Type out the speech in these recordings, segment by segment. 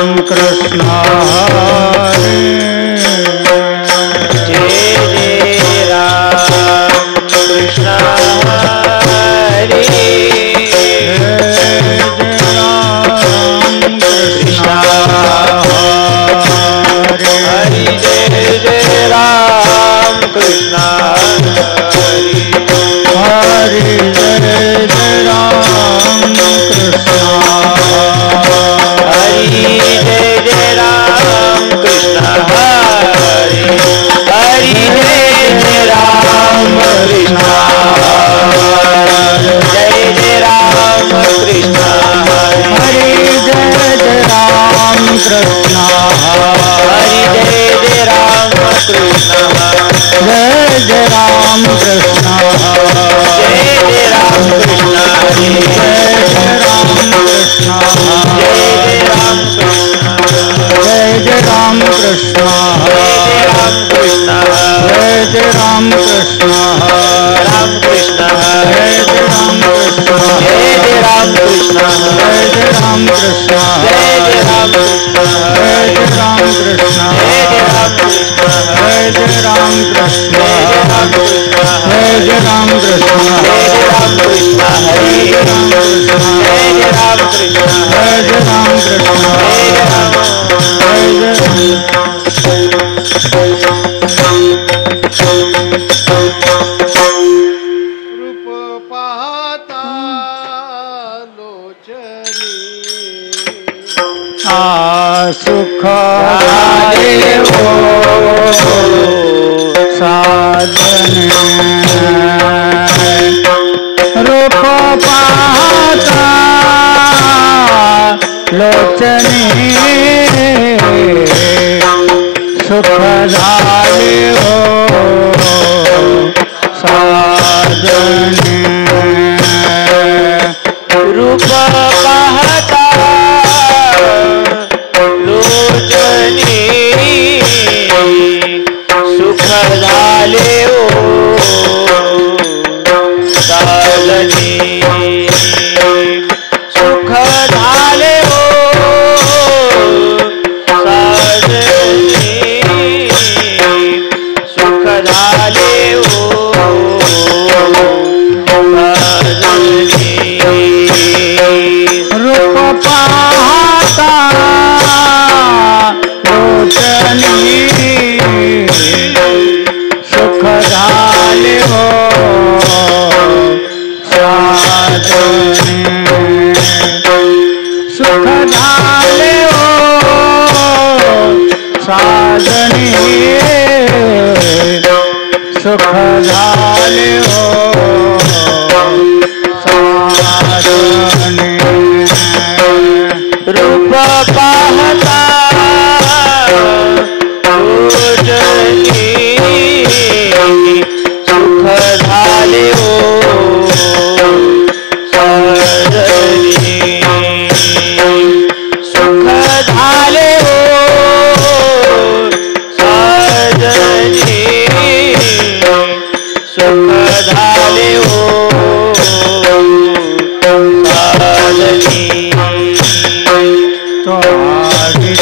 कृष्ण हरे जय राम कृष्ण हरे सुख आए वो साधन रूप पाता लोचनी सुख झाले हो साधन रूप पाहता लोचनी सुख झाले हो साधनी सुख झाले हो साधनी सुख झाले हो रूप पाहता लोचनी सुख झाले हो साधनी सुख झाले हो साधनी सुख झाले हो साधनी रूप पाहता लोचनी सुख झाले हो साधनी सुख झाले हो साधनी सुख झाले हो साधनी तो आगे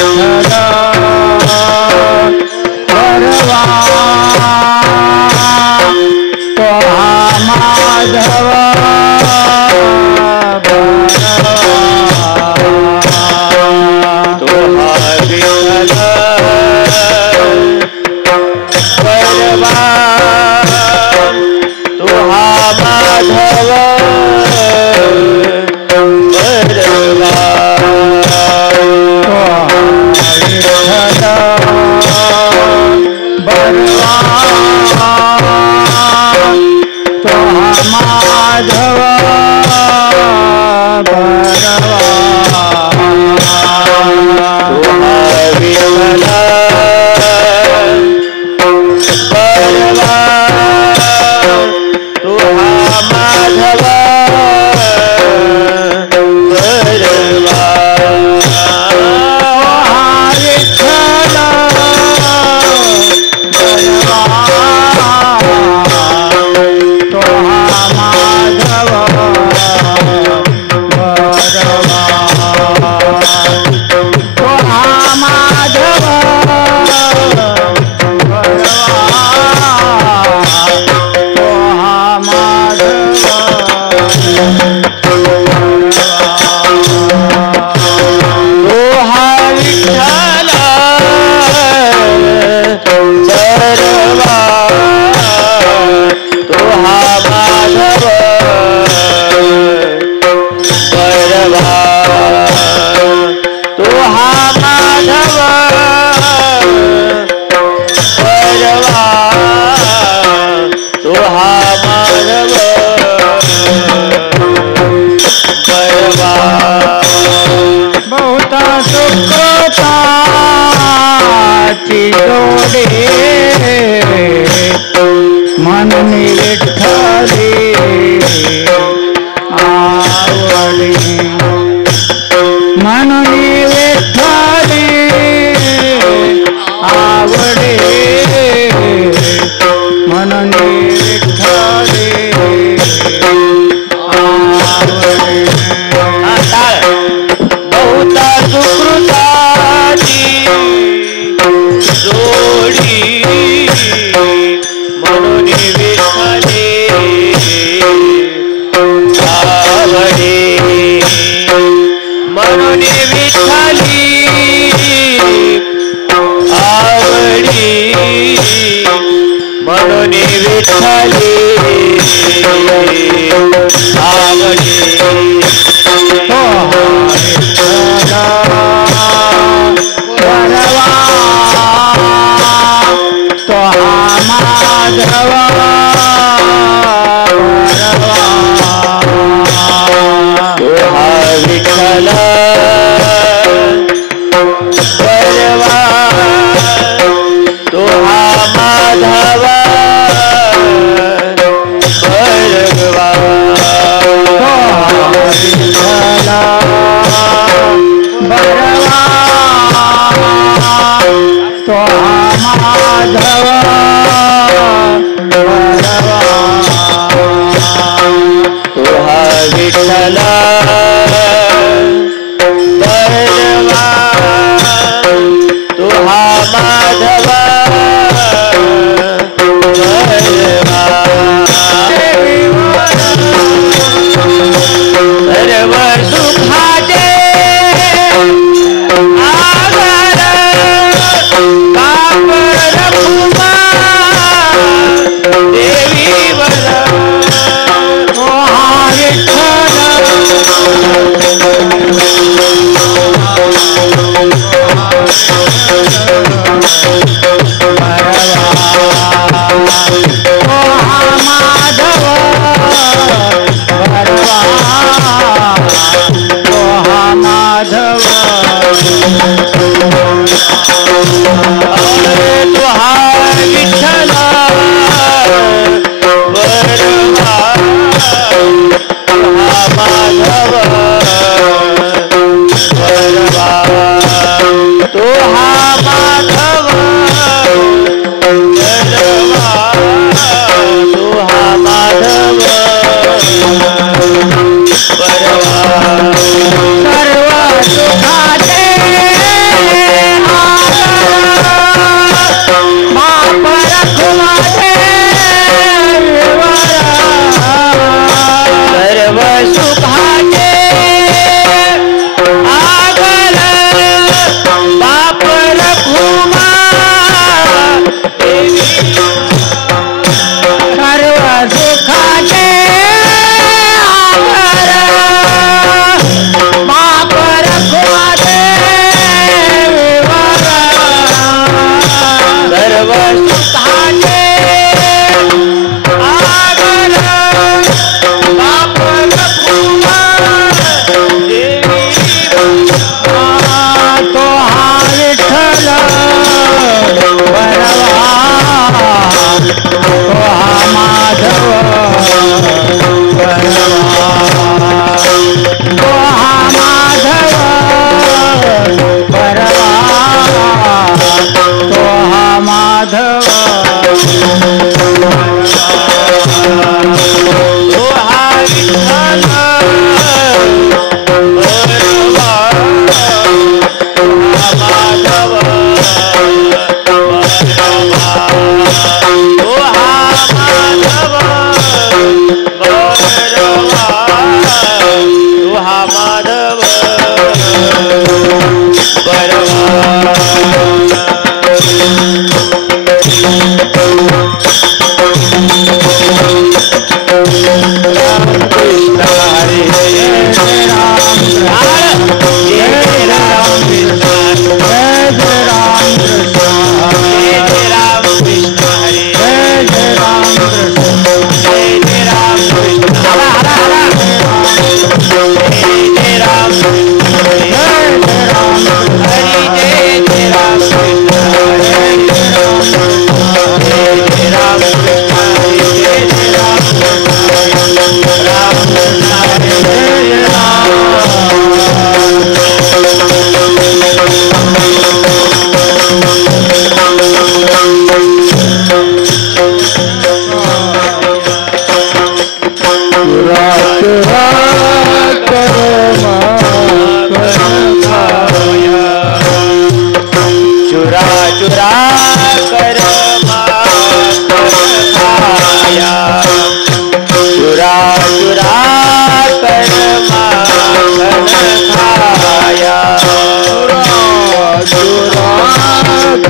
हा माधव परवा तो हा माधव परवा बहुता सुकृताची जोडे मननी विठ्ठले आवडे मननी विठ्ठले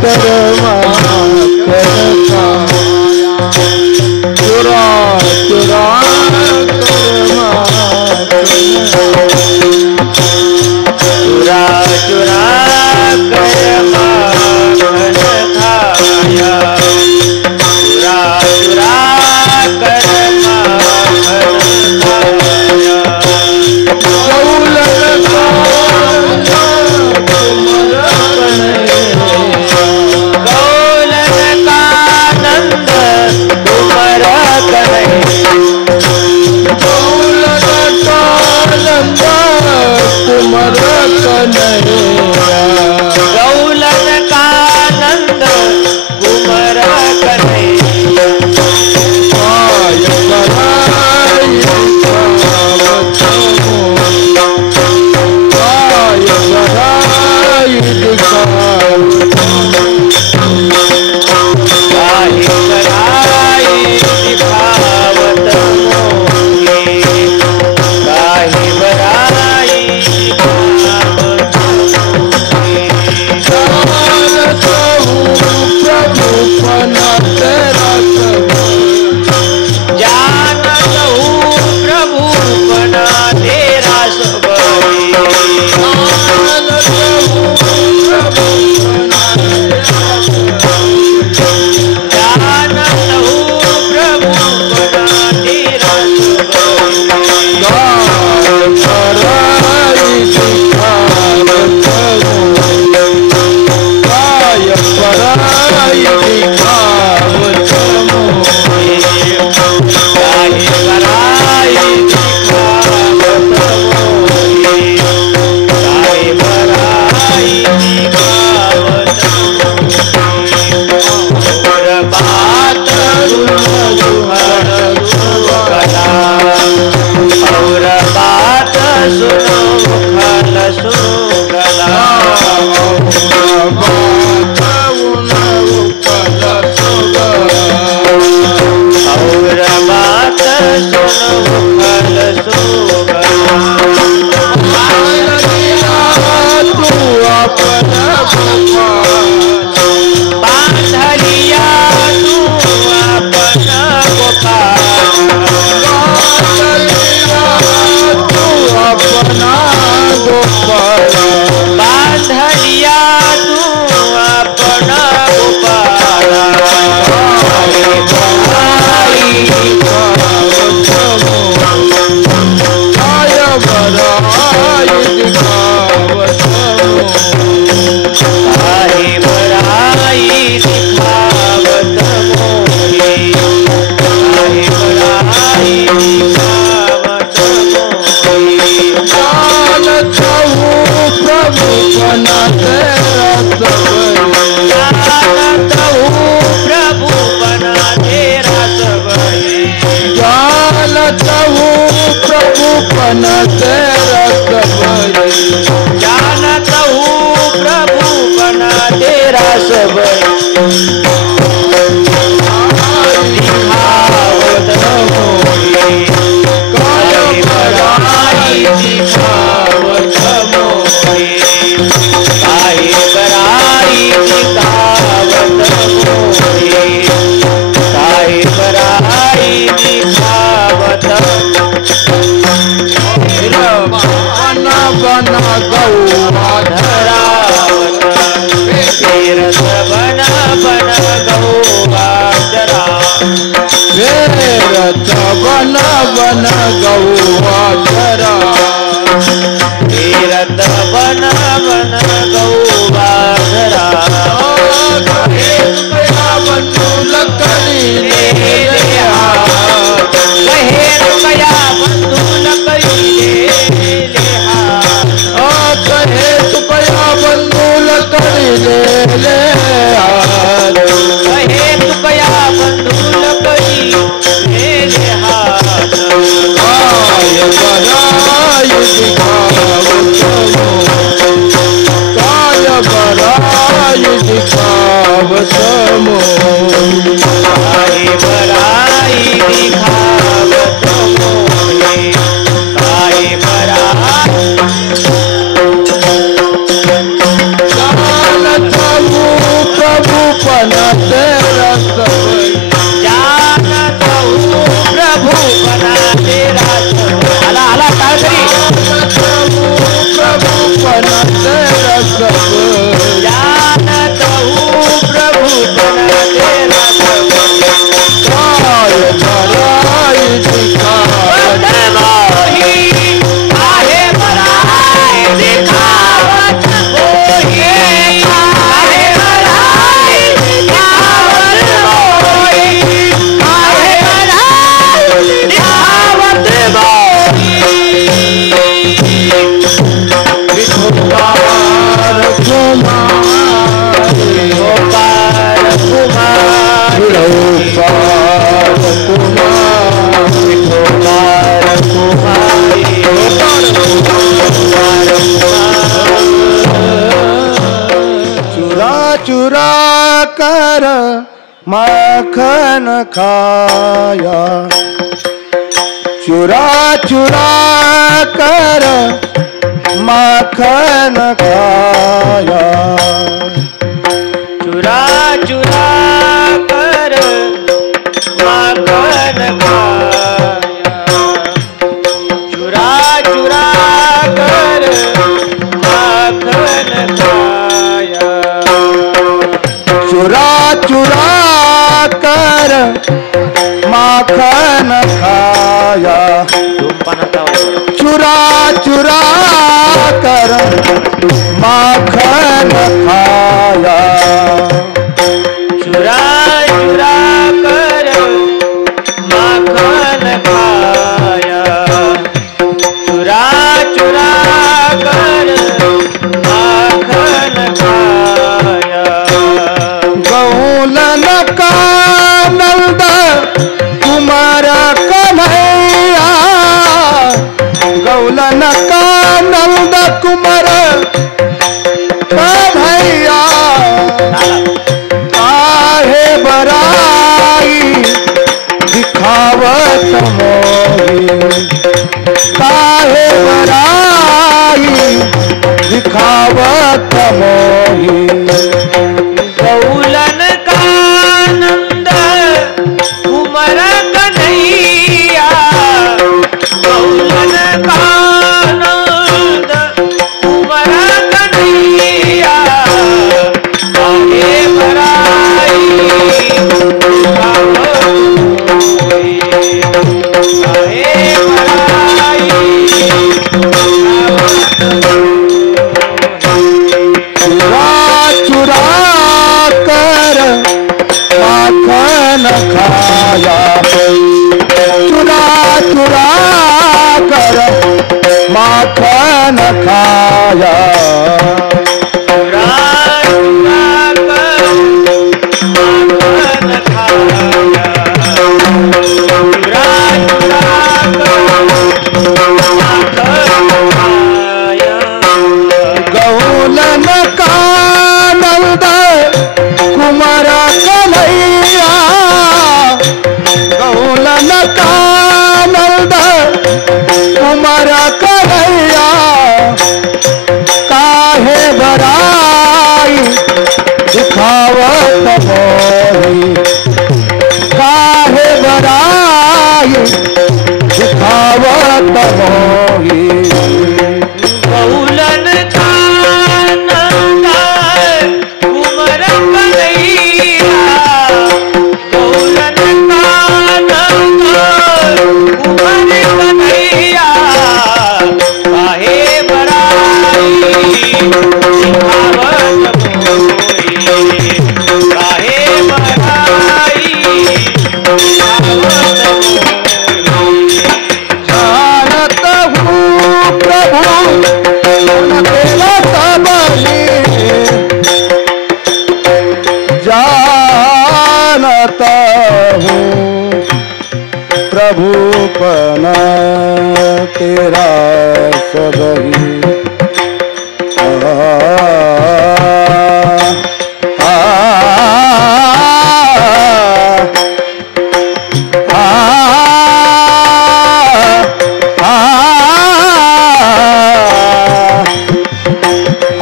कर्मा करता चुरा चुरा कर्मा चुरा चुरा कर्मा घन खाया चुरा चुरा कर्मा घन खाया गौलन गौलन का नंद कुमर कन्हैया गौलन कानंद कुमर कन्हैया गौलन का नंद कुमर कन्हैया आय बराई दिखावत आय बराई दिखावत काहे बराई दिखावत मोहे काहे बराई दिखावत मोहे जानत हूँ प्रभु पना तेरा सब जानत हूँ प्रभु बना तेरा सबरी जानत हूँ प्रभु पना तेरा जानत हूँ प्रभु बना तेरा सबरी गाय बराई दिखावत हूँ गाय बराई दिखावत हूँ काहे बराई दिखावत मोहे काहे बराई दिखावत मोहे और बात सुनो मुखला और बात सुनो मुखल सुगला और बात सुनो मुखल सुगला बांधलिया तू अपना गोपाल बांधलिया तू अपना गोपाल काहे बराई दिखावत मोहे काहे बराई दिखावत मोहे जानत हूँ प्रभु पना तेरा सबरी जानत हूँ प्रभु बना तेरा सबरी जानत हूँ प्रभु पना तेरा सबरी जानत हूँ प्रभु बना तेरा सबरी दिखावत मोहे काहे बराई दिखावत मोहे काहे चुरा कर माखन खाया, चुरा चुरा कर माखन खाया, चुरा चुरा कर माखन खाया, चुरा चुरा कर माखन खाया, चुरा चुरा कर माखन खाया, चुरा चुरा कर माखन खाया, चुरा चुरा कर माखन खाया, चुरा चुरा कर माखन खाया, गौलन का नंद कुमार कन्हैया, गौलन का नंद कुमार कन्हैया, काहे बराई दिखावत मोही, काहे बराई दिखावत मोही, गौलन का नंद कुमार कन्हैया, गौलन का नंद कुमार कन्हैया, काहे बराई दिखावत मोही, काहे बराई दिखावत मोही। चुरा चुरा कर माखन खाया, चुरा चुरा कर माखन खाया, चुरा चुरा कर माखन खाया, चुरा चुरा कर माखन खाया, गौलन का नंद कुमार कन्हैया, गौलन का नंद कुमार कन्हैया, काहे बराई दिखावत मोही, काहे बराई दिखावत मोही, गौलन का नंद कुमार कन्हैया, गौलन का नंद कुमार कन्हैया, काहे बराई दिखावत मोही, काहे बराई दिखावत मोही। जानत हूँ प्रभु गुण तेरा सबली, जानत हूँ प्रभु पन तेरा सबली, आ, आ,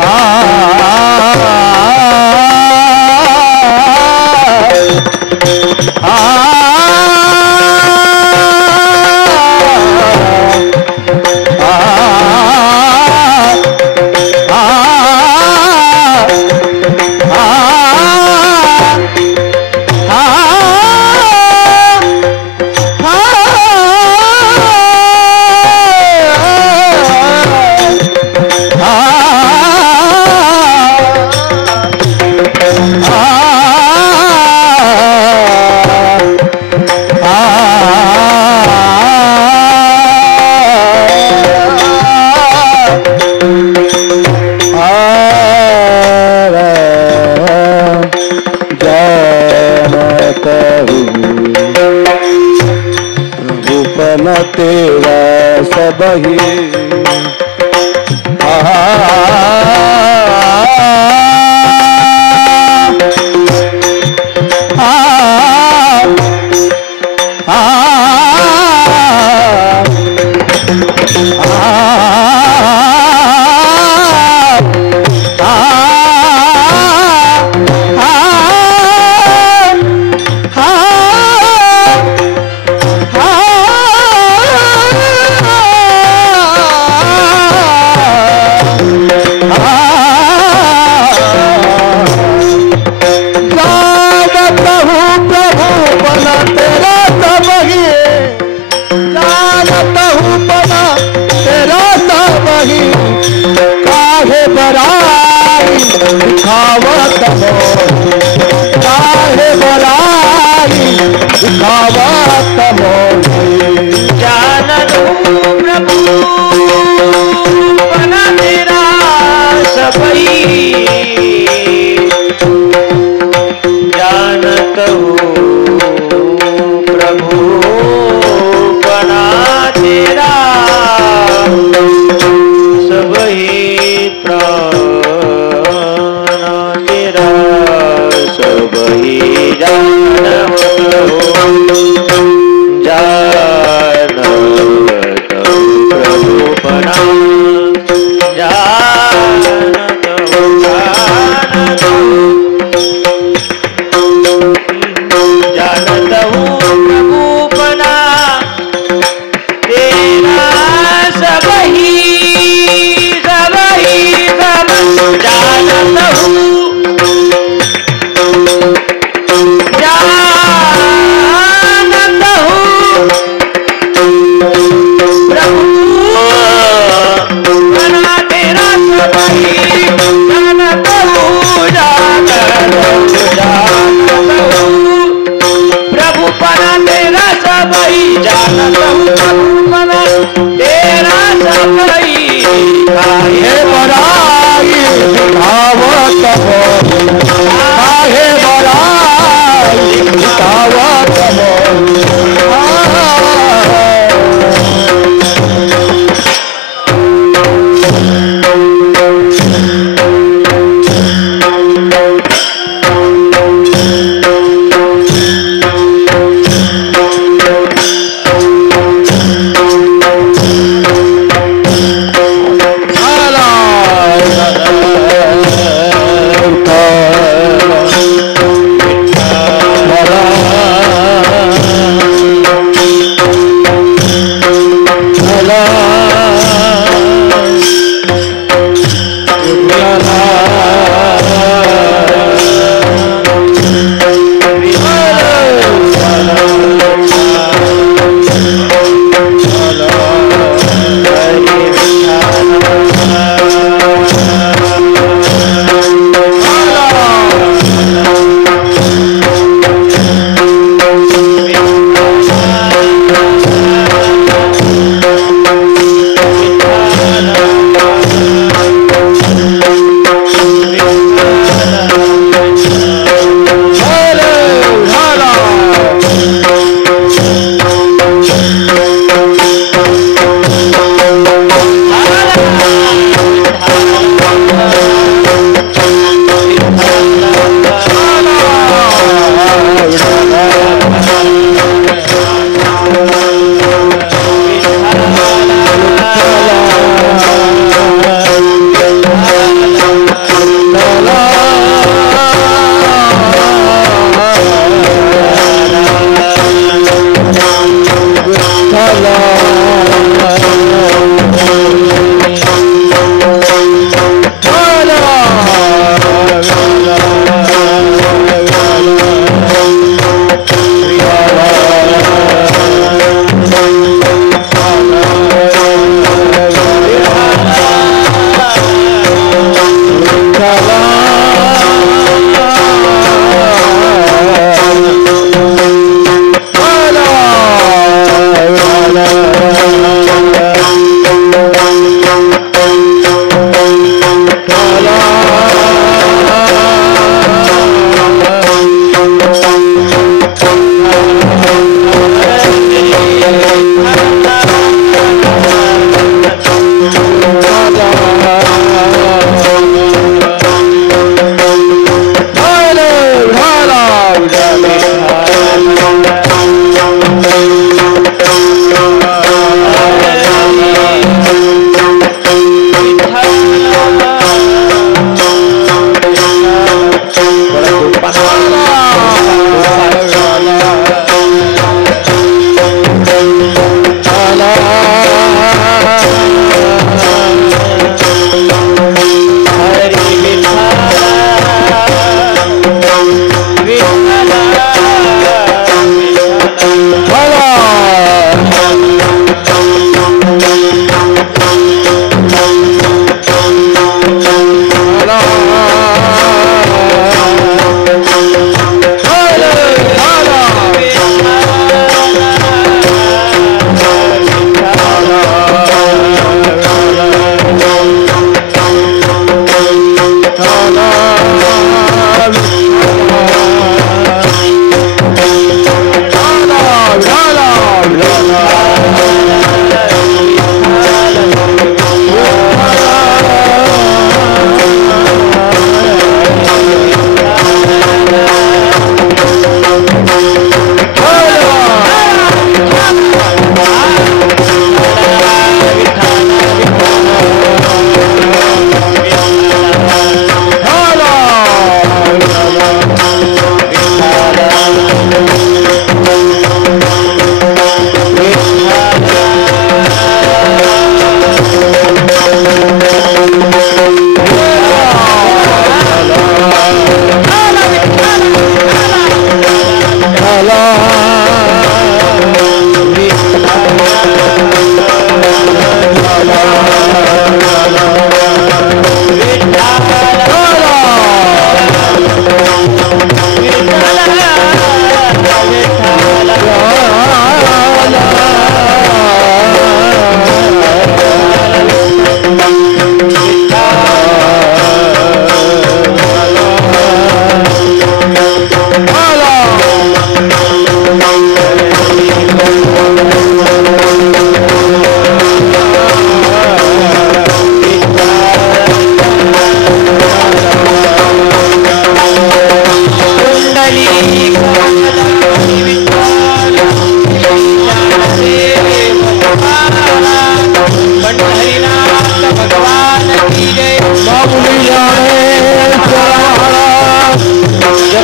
आ, तेरा सबही दिखावत मोहे काहे बड़ाई दिखावत मोहे जानत हूँ प्रभु बना तेरा सबई जानत हूँ प्रभु बना तेरा सबई प्राण तेरा सबई जानत हूँ जानत हूँ प्रभु बना जानत हूँ जानत हूँ प्रभु बना तेरा सबही सबही सब जानत हूँ जानत हूँ प्रभु बना तेरा सबही जानत हूँ जानत हूँ प्रभु बना तेरा सबही जानत हूँ प्रभु बना तेरा सबही काहे बड़ाई दिखावत मोहे काहे बड़ाई दिखावत मोहे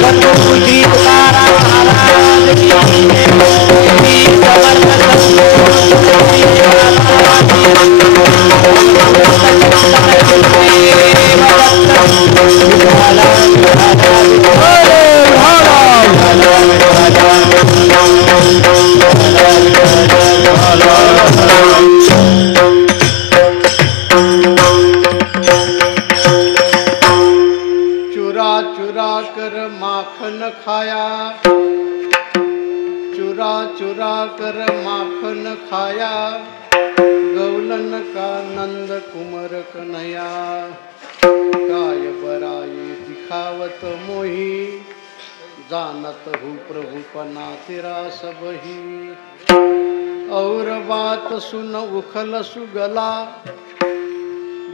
सतगुरु श्री तुकाराम महाराज की श्री समर्थ चुरा चुरा कर माखन खाया, चुरा चुरा कर माखन खाया, गौलन का नंद कुमर कन्हैया। काय बराई दिखावत मोही, जानत हूँ प्रभु पना तेरा सबही। और बात सुन उखल सुगला,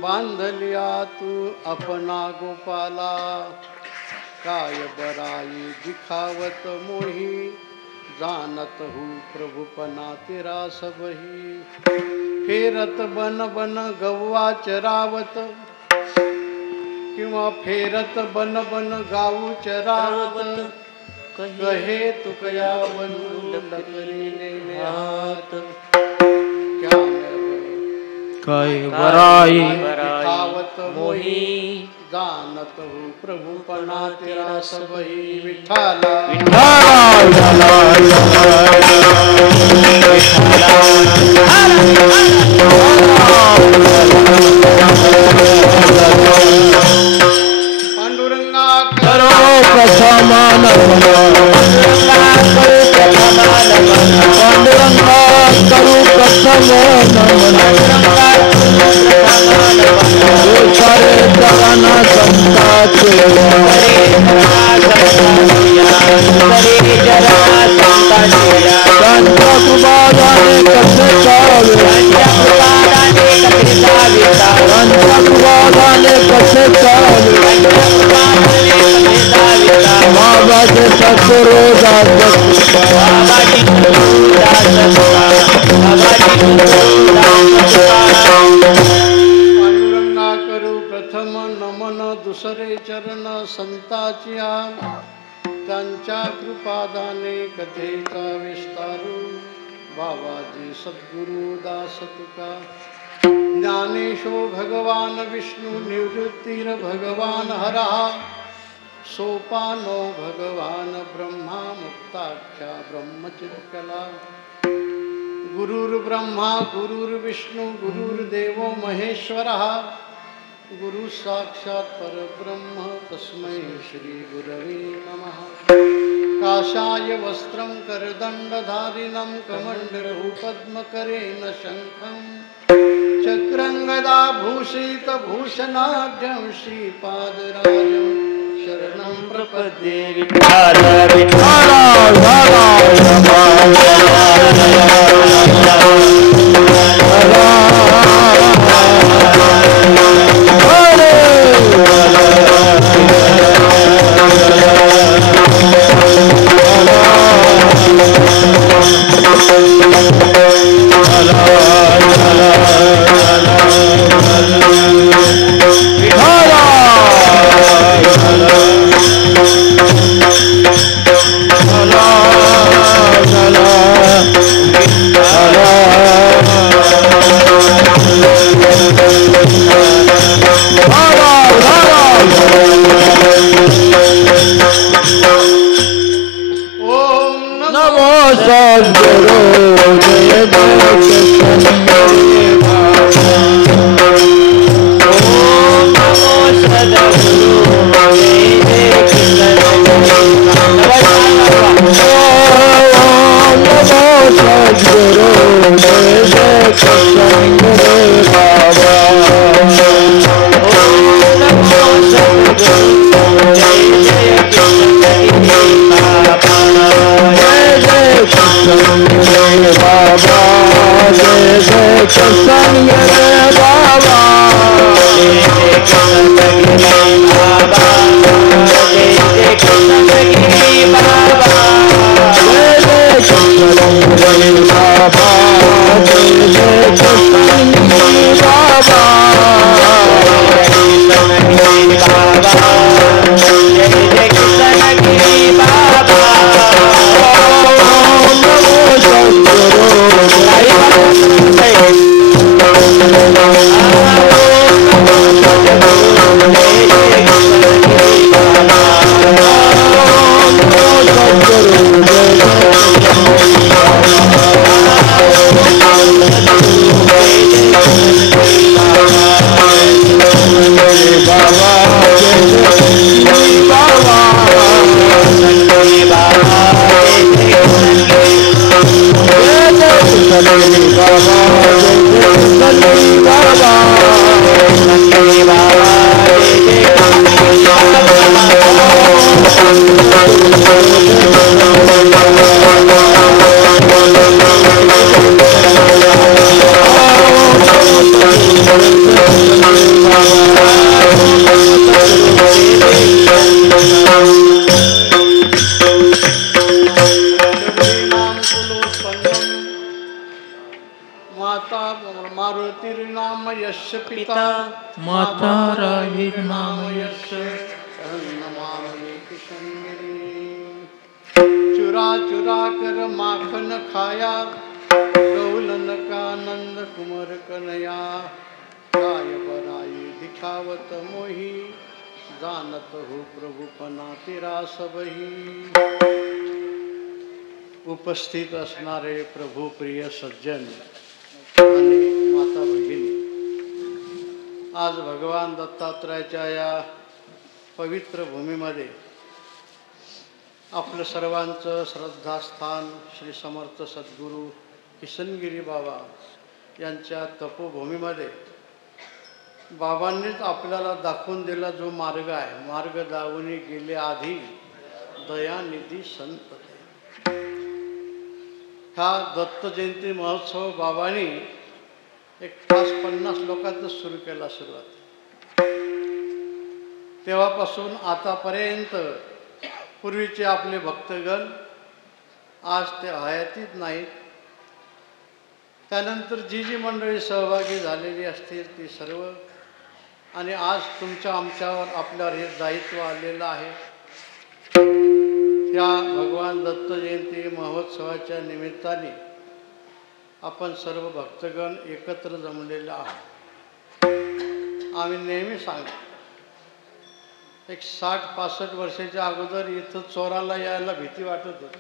बांध लिया तू अपना गोपाला। काय बराई दिखावत मोही, जानत हूँ प्रभु पना तेरा सबही। फेरत बन बन गौवा चरावत, किंवा फेरत बन बन गाऊ चरावत। कहे तू कया बनू लकड़ीने में हाथ, क्या काय बराई दिखावत मोही, जानत हूँ प्रभु पना तेरा सबही। विठाला पांडुरंगा करो प्रथमान, पांडुरंगा करो प्रथमान, सारे जवाना संता संतकुबादाने कसे कावे, संतकुबादाने कसे कावे। बाबा के सतगुरु दास, पांडुरंगा करू प्रथम नमन, दुसरे चरण संताचिया। त्यांच्या कृपादाने कथेचा विस्तारू, बाबाजी सद्गुरु दास तुका। ज्ञानेशो भगवान विष्णु, निवृत्तीर भगवान हरा। सोपानो भगवान ब्रह्मा, मुक्ताख्या ब्रह्मचित्कला। गुरुर्ब्रह्मा गुरुर्विष्णु, गुरुर्देवो महेश्वरः। गुरु साक्षात् परब्रह्म, तस्मै श्री गुरवे नमः। काषाय वस्त्रं करदण्डधारिणं, कमण्डलु पद्मकरेण शङ्खं। चक्रं गदा भूषितभूषणाढ्यं, श्रीपादराजं शरणं प्रपद्ये। Jai Jai Krishna शबरीनाम कुलोत्पन्नम माता मारुतिर्नाम यस्य पिता माता राहीर्नाम यस्य नमामि किशनगिरी चुरा चुरा कर माखन खाया गौलन का नंद कुमार कन्हैया काय बराई दिखावत मोही जानत हो प्रभुपना तेरा सबही उपस्थित असणारे प्रभुप्रिय सज्जन आणि माता भगिनी, आज भगवान दत्तात्रयाच्या या पवित्र भूमीमध्ये आपलं सर्वांचं श्रद्धास्थान श्री समर्थ सद्गुरू किशनगिरी बाबा यांच्या तपोभूमीमध्ये बाबांनीच आपल्याला दाखवून दिला जो मार्ग आहे, मार्ग दावून गेले आधी दयानिधी संत. हा दत्त जयंती महोत्सव बाबांनी एक 50 लोकांतच सुरू केला सुरुवात. तेव्हापासून आतापर्यंत पूर्वीचे आपले भक्तगण आज ते हयातीत नाहीत. त्यानंतर जी जी मंडळी सहभागी झालेली असतील ती सर्व, आणि आज तुमच्या आमच्यावर आपल्यावर हे दायित्व आलेलं आहे. या भगवान दत्त जयंती महोत्सवाच्या निमित्ताने आपण सर्व भक्तगण एकत्र जमलेले आहोत. आम्ही नेहमी सांगतो, एक 60-65 वर्षाच्या अगोदर इथं चोराला यायला भीती वाटत होती.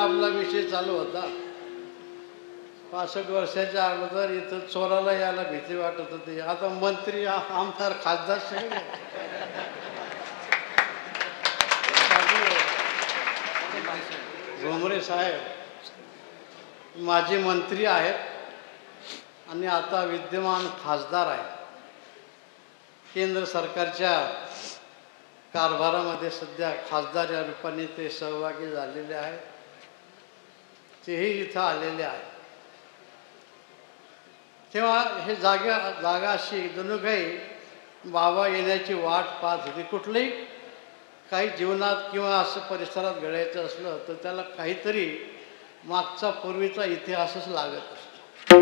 आपला विषय चालू होता. 65 वर्षाच्या अगोदर इथं चोराला यायला भीती वाटत होती. आता मंत्री आमदार खासदार सगळे घोमरे साहेब माजी मंत्री आहेत आणि आता विद्यमान खासदार आहेत. केंद्र सरकारच्या कारभारामध्ये सध्या खासदार या रूपाने ते सहभागी झालेले आहेत. तेही इथं आलेले आहेत. तेव्हा हे जागा अशी जणू काही बाबा येण्याची वाट पाहत होती. कुठलंही काही जीवनात किंवा असं परिसरात घडायचं असलं तर त्याला काहीतरी मागचा पूर्वीचा इतिहासच लागत असतो.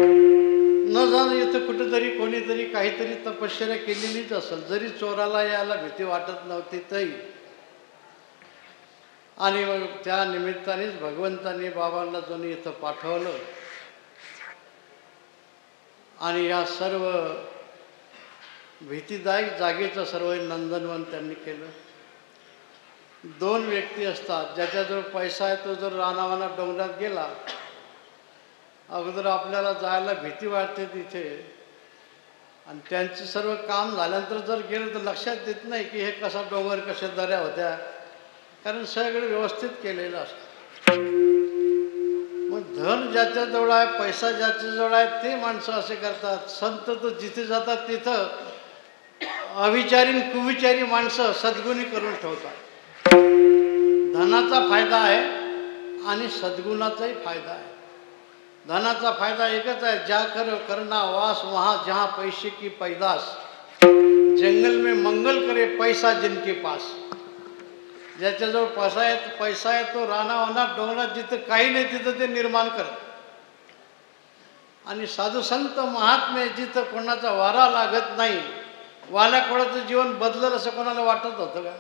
न जाणं इथं कुठेतरी कोणीतरी काहीतरी तपश्चर्या केलेलीच असेल, जरी चोराला यायला भीती वाटत नव्हती तरी. आणि मग त्या निमित्तानेच भगवंतांनी बाबांना जणू इथं पाठवलं आणि या सर्व भीतीदायक जागेचं सर्व नंदनवन त्यांनी केलं. 2 व्यक्ती असतात, ज्याच्याजवळ पैसा आहे तो जर रानावाना डोंगरात गेला, अगोदर आपल्याला जायला भीती वाटते तिथे, आणि त्यांचं सर्व काम झाल्यानंतर जर गेलं तर लक्षात येत नाही की हे कसा डोंगर कशा दऱ्या होत्या, कारण सगळं व्यवस्थित केलेलं असतं. मग धन ज्याच्याजवळ आहे, पैसा ज्याच्याजवळ आहे ते माणसं असे करतात. संत तर जिथे जातात तिथं अविचारी कुविचारी माणसं सद्गुणी करून ठेवतात. धनाचा फायदा आहे आणि सद्गुणाचाही फायदा आहे. धनाचा फायदा एकच आहे, ज्या करना वास वहाँ जहाँ पैसे की पैदास, जंगल में मंगल करे पैसा जिनके पास. ज्याच्याजवळ पैसा आहे तो रानावनात डोंगरात जिथं काही नाही तिथं ते निर्माण करत. आणि साधू संत महात्मे जिथं कोणाचा वारा लागत नाही, वाल्याकोडाचं जीवन बदललं असं कोणाला वाटत होतं का?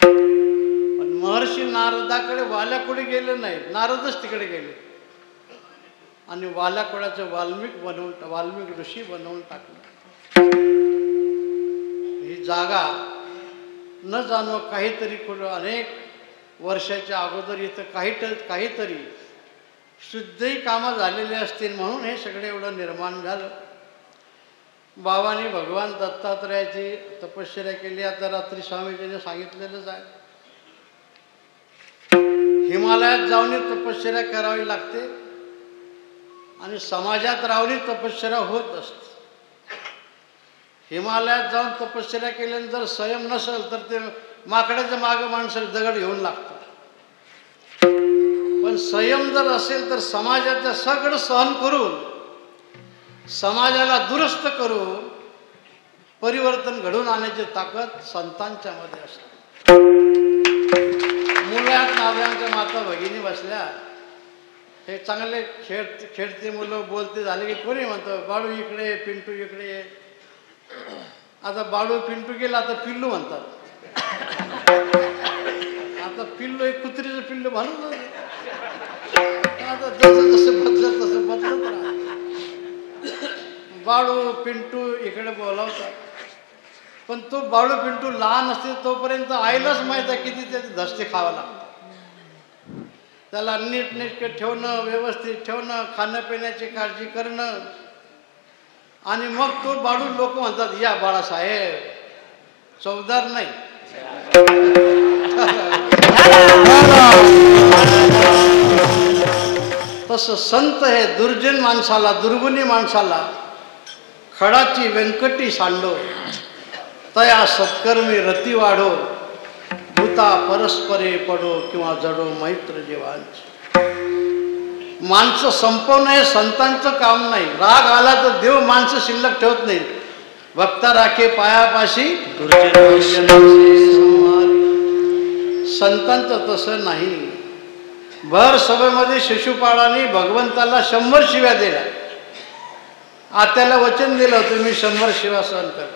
पण महर्षी नारदाकडे वाल्याकोडी गेले नाही, नारदच तिकडे गेले आणि वाल्याकोडाचं वाल्मिक ऋषी बनवून टाकलं. ही जागा न जाणो काहीतरी कुठं अनेक वर्षाच्या अगोदर इथं काहीतरी शुद्धही कामं झालेली असतील म्हणून हे सगळे एवढं निर्माण झालं. बाबांनी भगवान दत्तात्रयाची तपश्चर्या केली. आता रात्री स्वामीजीने सांगितलेलंच आहे, हिमालयात जाऊन तपश्चर्या करावी लागते आणि समाजात राहून तपश्चर्या होत असते. हिमालयात जाऊन तपश्चर्या केल्याने जर संयम नसेल तर ते माकडाच्या मागं माणसाला दगड घेऊन लागतात. पण संयम जर असेल तर समाजाचं सगळं सहन करून, समाजाला दुरुस्त करून परिवर्तन घडवून आणण्याची ताकद संतांच्या मध्ये असते. मुलात नाव्यांच्या माता भगिनी बसल्या, हे चांगले खेळते मुलं बोलते झाले की कोणी म्हणतं बाळू इकडे, पिंटू इकडे. आता बाळू पिंटू गेला, आता पिल्लू म्हणतात. आता पिल्लू एक कुत्रीचं पिल्लू म्हणून आता जसं जसं बदलत तसं बदलत राहत. बाळू पिंटू इकडे बोलावतात, पण तो बाळू पिंटू लहान असते तोपर्यंत आईलाच माहीत आहे किती त्याचे धसते खावं लागतं. त्याला नीटनेटके ठेवणं, व्यवस्थित ठेवणं, खाणंपिण्याची काळजी करणं. आणि मग तो बाळू लोक म्हणतात, या बाळासाहेब, चौदार नाही. तसं संत हे दुर्जन माणसाला, दुर्गुणी माणसाला खडाची व्यंकटी सांडो, तया सत्कर्मी रती वाढो, भूता परस्परे पडो किंवा जडो मैत्र जीवांची. माणसं संपवणं हे संतांचं काम नाही. राग आला तर देव माणसं शिल्लक ठेवत नाही. भक्ता राखे पायापाशी संतांचं तसं नाही. भर सभेमध्ये शिशुपाळाने भगवंताला 100 शिव्या दिल्या. आत्याला वचन दिलं होतं, मी 100 शिव्या सहन कर.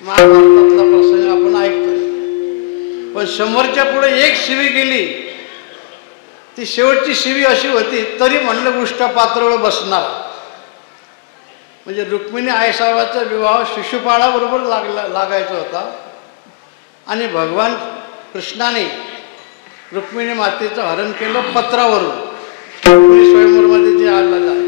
महाभारतातला प्रसंग आपण ऐकतो. पण 100च्या पुढे एक शिवी गेली, ती शेवटची शिवी अशी होती, तरी म्हणलं उष्ट पात्रावर बसणार. म्हणजे रुक्मिणी आईसाहेबाचा विवाह शिशुपाळाबरोबर लागायचा होता आणि भगवान कृष्णाने रुक्मिणी मातेचं हरण केलं पत्रावरून. रुक्मिणी स्वयंवरमध्ये जे आलेलं आहे,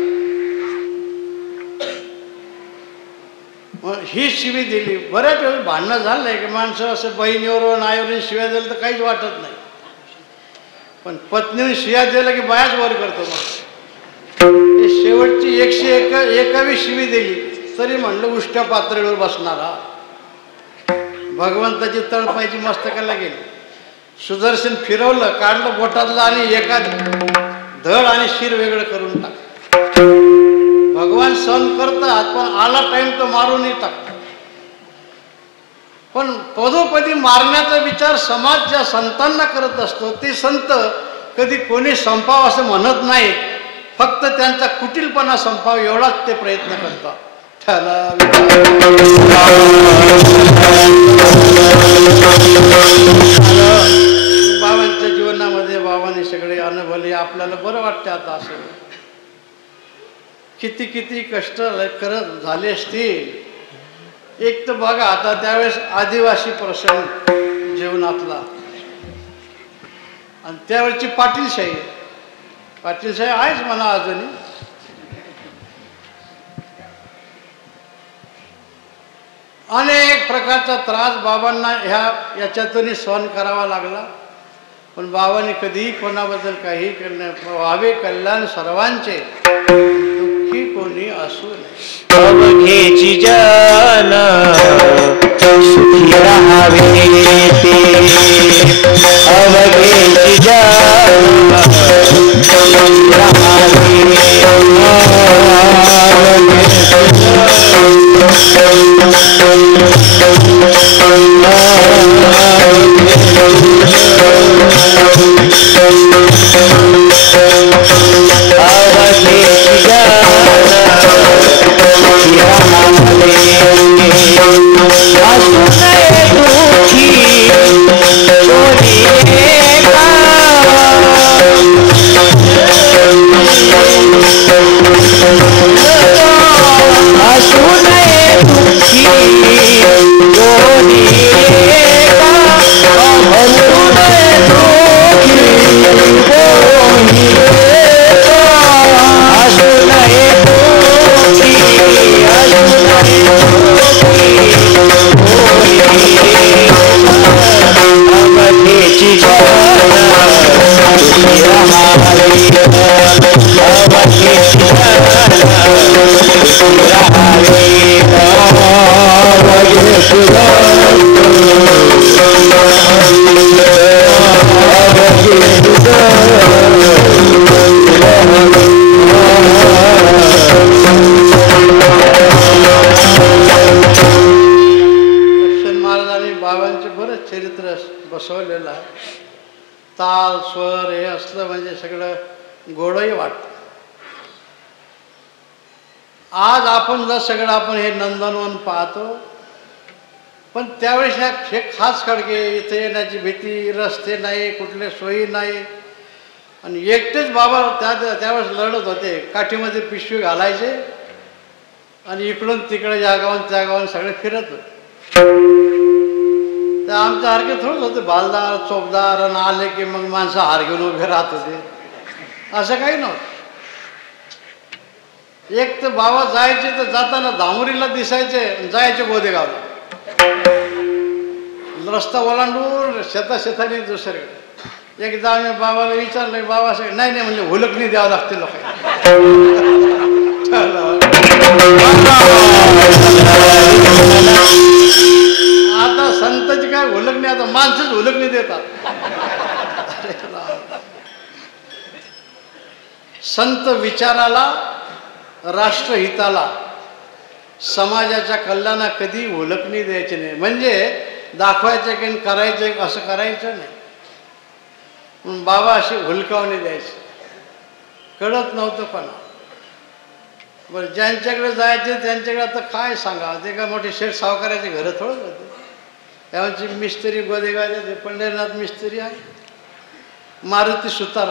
ही शिवी दिली. बऱ्याच वेळेस भांडणं झालं नाही की माणसं असं बहिणीवर नाईवर शिव्या दिलं तर काहीच वाटत नाही. पण पत्नीने शिव्या दिला की बायाच वर करतो. मग शेवटची 101वी शिवी दिली तरी म्हणलं उष्ट्या पातळीवर बसणारा. भगवंताची तळपायची मस्तकाला गेली. सुदर्शन फिरवलं, काढलं बोटातलं आणि एका धड आणि शिर वेगळं करून टाक. भगवान सहन करतात, पण आला टाइम तो मारूनही टाकतात. पण पदोपदी मारण्याचा विचार समाज ज्या संतांना करत असतो, ते संत कधी कोणी संपाव असं म्हणत नाही. फक्त त्यांचा कुटीलपणा संपाव एवढाच ते प्रयत्न करतात. बाबांच्या जीवनामध्ये बाबांनी सगळे अनुभवले. आपल्याला बरं वाटतं आता असं. किती किती कष्ट करत झाले असतील. एक तर बघा, आता त्यावेळेस आदिवासी प्रसंग जीवनातला आणि त्यावेळची पाटीलशाही. पाटीलशाही आहेच म्हणा अजूनही. अनेक प्रकारचा त्रास बाबांना याच्यातूनही सहन करावा लागला. पण बाबांनी कधीही कोणाबद्दल काही व्हावे कल्याण सर्वांचे, दुःखी कोणी असू नये. अवघेची जन सुखी राहावे ते, अवघेची जन सुखी राहावे. अवघेची जन ताल स्वर हे असलं म्हणजे सगळं गोडही वाटतं. आज आपण जर सगळं आपण हे नंदनवन पाहतो, पण त्यावेळेस हे खास खडके, इथे येण्याची भीती, रस्ते नाही, कुठले सोयी नाही, आणि एकटेच बाबा त्यावेळेस लढत होते. काठीमध्ये पिशवी घालायचे आणि इकडून तिकडे या गावान त्या गावान सगळे फिरत होते. तर आमच्या हारके थोडंच होते, बालदार चोपदार, आणि आले की मग माणसं हार घेऊन उभे राहत होते, असं काही नव्हतं. एक तर बाबा जायचे तर जाताना धामुरीला दिसायचे, जायचे गोदेगावला, रस्ता ओलांडून शेताने दुसरीकडे. एकदा आम्ही बाबाला विचारलं, बाबा असं नाही नाही म्हणजे हुलकणी द्यावं लागते लोकांना. आता संतांची काय हुलकणी, आता माणसंच हुलकणी देतात. संत विचाराला, राष्ट्रहिताला, समाजाच्या कल्याणा कधी हुलकणी द्यायची नाही. म्हणजे दाखवायचं की करायचं असं करायचं नाही. म्हणून बाबा अशी हुलकावणी द्यायची, कळत नव्हतं पण. बरं, ज्यांच्याकडे जायचे त्यांच्याकडे आता काय सांगावं, ते काय मोठे शेठ सावकाराचे घरं थोडंच होते. त्याची मिस्त्री गोदेगावचे ते पंढरीनाथ मिस्त्री आहे, मारुती सुतार.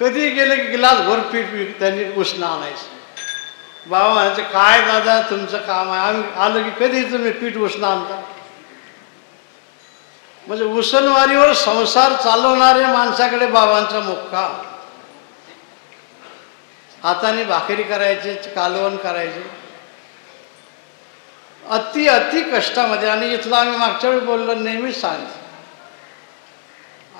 कधी गेले की गिलासभर पीठ त्यांनी उसणं आणायचं. बाबा म्हणायचे, काय दादा तुमचं काम आहे, आम्ही आलो की कधी तुम्ही पीठ उसणं आणता. म्हणजे उसनवारीवर संसार चालवणाऱ्या माणसाकडे बाबांचा मुक्काम. हाताने भाकरी करायचे, कालवण करायचे, अति कष्टामध्ये. आणि इथलं आम्ही मागच्या वेळी बोललो, नेहमीच सांगतो,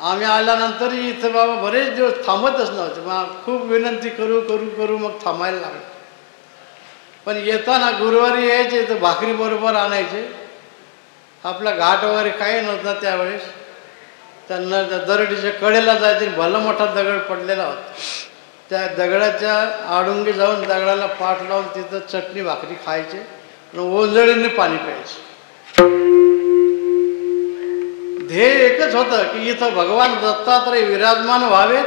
आम्ही आल्यानंतर इथं बाबा बरेच दिवस थांबतच नव्हते. मग खूप विनंती करू मग थांबायला लागलं. पण येताना गुरुवारी यायचे, इथं भाकरी बरोबर आणायचे. आपला घाट वगैरे काही नव्हता त्यावेळेस. त्यांना त्या दरडीच्या कडेला जायचे, भला मोठा दगड पडलेला होता. त्या दगडाच्या आडुंगी जाऊन दगडाला पाठ लावून तिथं चटणी भाकरी खायचे आणि ओंजळीने पाणी प्यायचे. ध्येय एकच होतं की इथं भगवान दत्तात्रय विराजमान व्हावेत,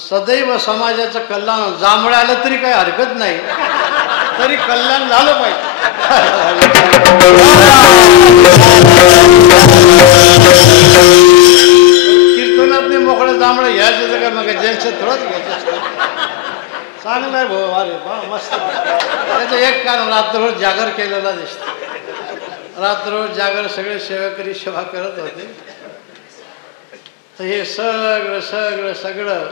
सदैव समाजाचं कल्याण. जांभळं आलं तरी काही हरकत नाही, तरी कल्याण झालं पाहिजे. कीर्तनात नाही मोकळं जांभळं घ्यायचं तर काय, मग ज्यांचं थोडंच घ्यायचं. चांगलं आहे भाऊ, अरे बा मस्त. त्याचं एक कारण, रात्रभर जागर केलेला दिसतं. रात्रभर जागर सगळे सेवेकरी सेवा करत होते. तर हे सगळं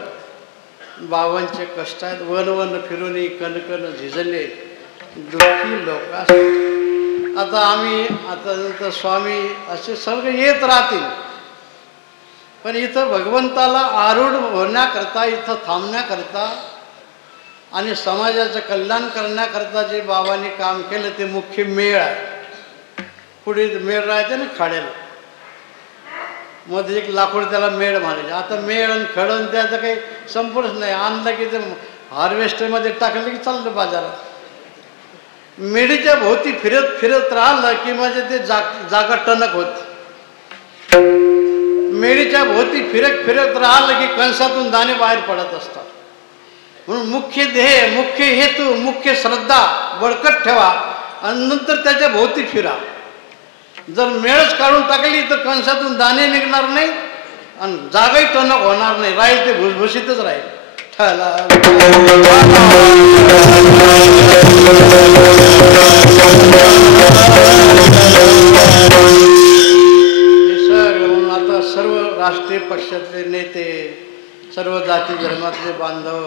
बाबांचे कष्ट आहेत. वन फिरून कणकण झिजले दुःखी लोक. आता आम्ही आता नंतर स्वामी असे सर्व येत राहतील, पण इथं भगवंताला आरूढ होण्याकरता, इथं थांबण्याकरता आणि समाजाचं कल्याण करण्याकरता जे बाबांनी काम केलं ते मुख्य मेळ आहे. पुढे मेळ राहायचे ना खाड्याला, मध्ये एक लाकूड त्याला मेळ म्हणायचे. आता मेळ आणि खडण त्याचं काही संपूर्णच नाही. आणलं की ते हार्वेस्टरमध्ये टाकलं की चाललं बाजारात. मेढीच्या भोवती फिरत राहिलं की म्हणजे ते जागा टणक होती. मेढीच्या भोवती फिरत राहिलं की कंसातून दाणे बाहेर पडत असतात. म्हणून मुख्य ध्येय, मुख्य हेतू, मुख्य श्रद्धा बळकट ठेवा आणि नंतर त्याच्या भोवती फिरा. जर मेळच काढून टाकली तर कंसातून दाणे निघणार नाही आणि जागाही टणक होणार नाही, राहील ते भुसभुशीतच राहील. म्हणून आता सर्व राष्ट्रीय पक्षातले नेते, सर्व जाती धर्मातले बांधव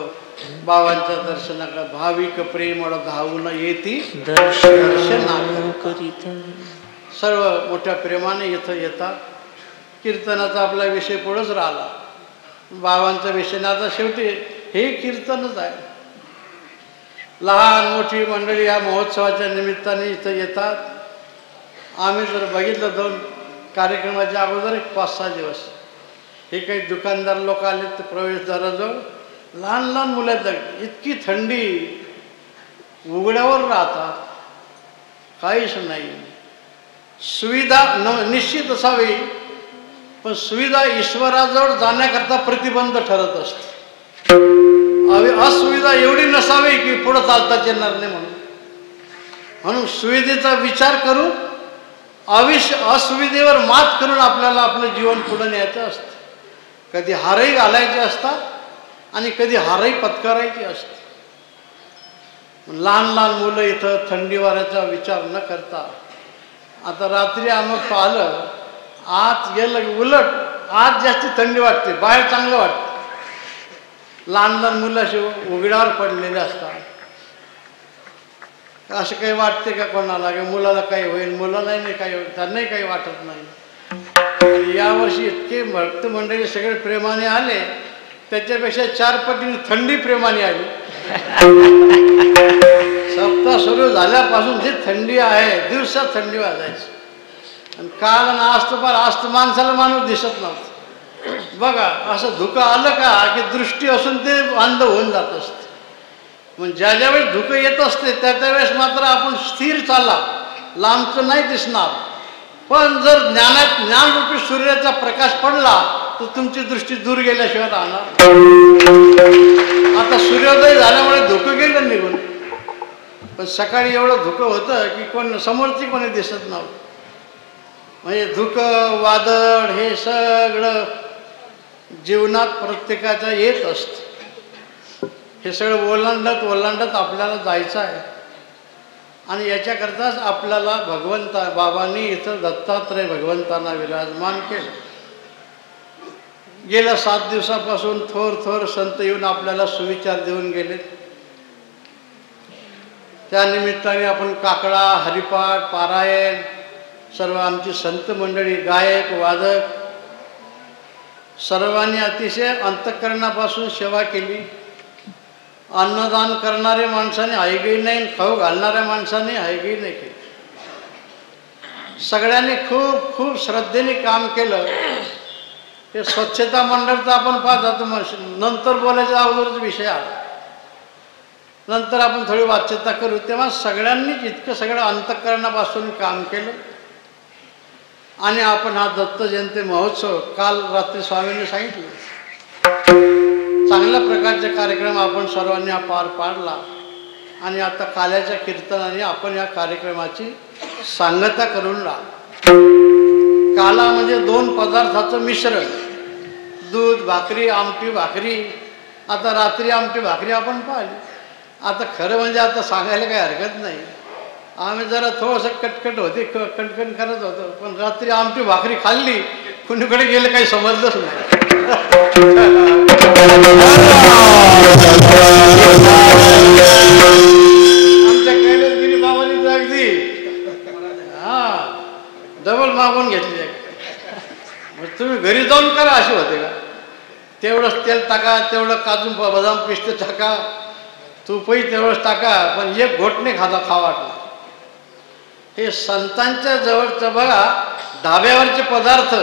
बाबांच्या दर्शनाला भाविक प्रेमळ धावून येती दर्शनाकरिता. सर्व मोठ्या प्रेमाने इथं येतात. कीर्तनाचा आपला विषय पुढंच राहिला, बाबांचा विषय. आता शेवटी हे कीर्तनच आहे. लहान मोठी मंडळी या महोत्सवाच्या निमित्ताने इथं येतात. आम्ही जर बघितलं 2 कार्यक्रमाच्या अगोदर 5-6 दिवस हे काही दुकानदार लोक आले तर प्रवेशद्वाराजवळ लहान मुलं आहेत. इतकी थंडी, उघड्यावर राहतात, काहीच नाही. सुविधा निश्चित असावी पण सुविधा ईश्वराजवळ जाण्याकरता प्रतिबंध ठरत असते. असुविधा एवढी नसावी की पुढं चालताच येणार नाही म्हणून सुविधेचा विचार करून असुविधेवर मात करून आपल्याला आपलं जीवन पुढे न्यायचं असतं. कधी हारही घालायचे असतात आणि कधी हारही पत्करायची असते. लहान लहान मुलं इथं थंडी वाऱ्याचा विचार न करता, आता रात्री आम्ही पाहिलं आत गेलं उलट आत जास्त थंडी वाटते, बाहेर चांगलं वाटतं. लहान लहान मुलं असे उघड्यावर पडलेले असतात. असं काही वाटते का कोणाला की मुलाला काही होईल, मुलालाही नाही काही होईल, त्यांनाही काही वाटत नाही. आणि यावर्षी इतके भक्त मंडळी सगळे प्रेमाने आले, त्याच्यापेक्षा 4 पटीने थंडी प्रेमाने आली. सप्ताह सुरू झाल्यापासून जी थंडी आहे, दिवसात थंडी वाजायची. आणि काल आणि आज तर माणसाला माणूस दिसत नव्हता. बघा असं धुकं आलं का की दृष्टी असून ते अंध होऊन जात असते. मग ज्या ज्यावेळेस धुकं येत असते त्या त्यावेळेस मात्र आपण स्थिर चाला, लांबचं नाही दिसणार. पण जर ज्ञानरूपी सूर्याचा प्रकाश पडला तर तुमची दृष्टी दूर गेल्याशिवाय राहणार. आता सूर्योदय झाल्यामुळे धुकं गेलं निघून, पण सकाळी एवढं धुकं होतं की कोण समोरची कोणी दिसत नव्हतं. म्हणजे धुकं वादळ हे सगळं जीवनात प्रत्येकाच्या येत असतं. हे सगळं ओलांडत आपल्याला जायचं आहे. आणि याच्याकरताच आपल्याला बाबांनी इथं दत्तात्रय भगवंतांना विराजमान केलं. गेल्या 7 दिवसापासून थोर संत येऊन आपल्याला सुविचार देऊन गेले. त्या निमित्ताने आपण काकडा, हरिपाठ, पारायण, सर्व आमची संत मंडळी, गायक, वादक सर्वांनी अतिशय अंतःकरणापासून सेवा केली. अन्नदान करणाऱ्या माणसाने हायगई नाही, खाऊ घालणाऱ्या माणसाने हायगई नाही केली. सगळ्यांनी खूप खूप श्रद्धेने काम केलं. हे स्वच्छता मंडळचा आपण पाहतो, नंतर बोलायचा अगोदरच विषय आला, नंतर आपण थोडी वाच्यता करू. तेव्हा सगळ्यांनीच इतकं सगळं अंतःकरणापासून काम केलं. आणि आपण हा दत्त जयंती महोत्सव काल रात्री स्वामींनी सांगितलं, चांगल्या प्रकारचे कार्यक्रम आपण सर्वांनी पार पाडला. आणि आता काल्याच्या कीर्तनाने आपण या कार्यक्रमाची सांगता करून राहिलो. काला म्हणजे 2 पदार्थाचं मिश्रण, दूध, भाकरी, आमटी, भाकरी. आता रात्री आमटी भाकरी आपण पाहिली. आता खरं म्हणजे आता सांगायला काही हरकत नाही, आम्ही जरा थोडंसं कटकट होते, कटकट करत होतो. पण रात्री आमटी भाकरी खाल्ली, कुणीकडे गेलं काही समजलंच नाही. आमच्या कैलासगिरी बाबांनी तर अगदी डबल मागून घेतली. मग तुम्ही घरी जाऊन करा असे होते का? तेवढंच तेल टाका, तेवढं काजू बदाम पिष्ट टाका, तूपही तेवढंच टाका, पण एक घोटणे खावा वाटला. हे संतांच्या जवळचं बघा, ढाब्यावरचे पदार्थ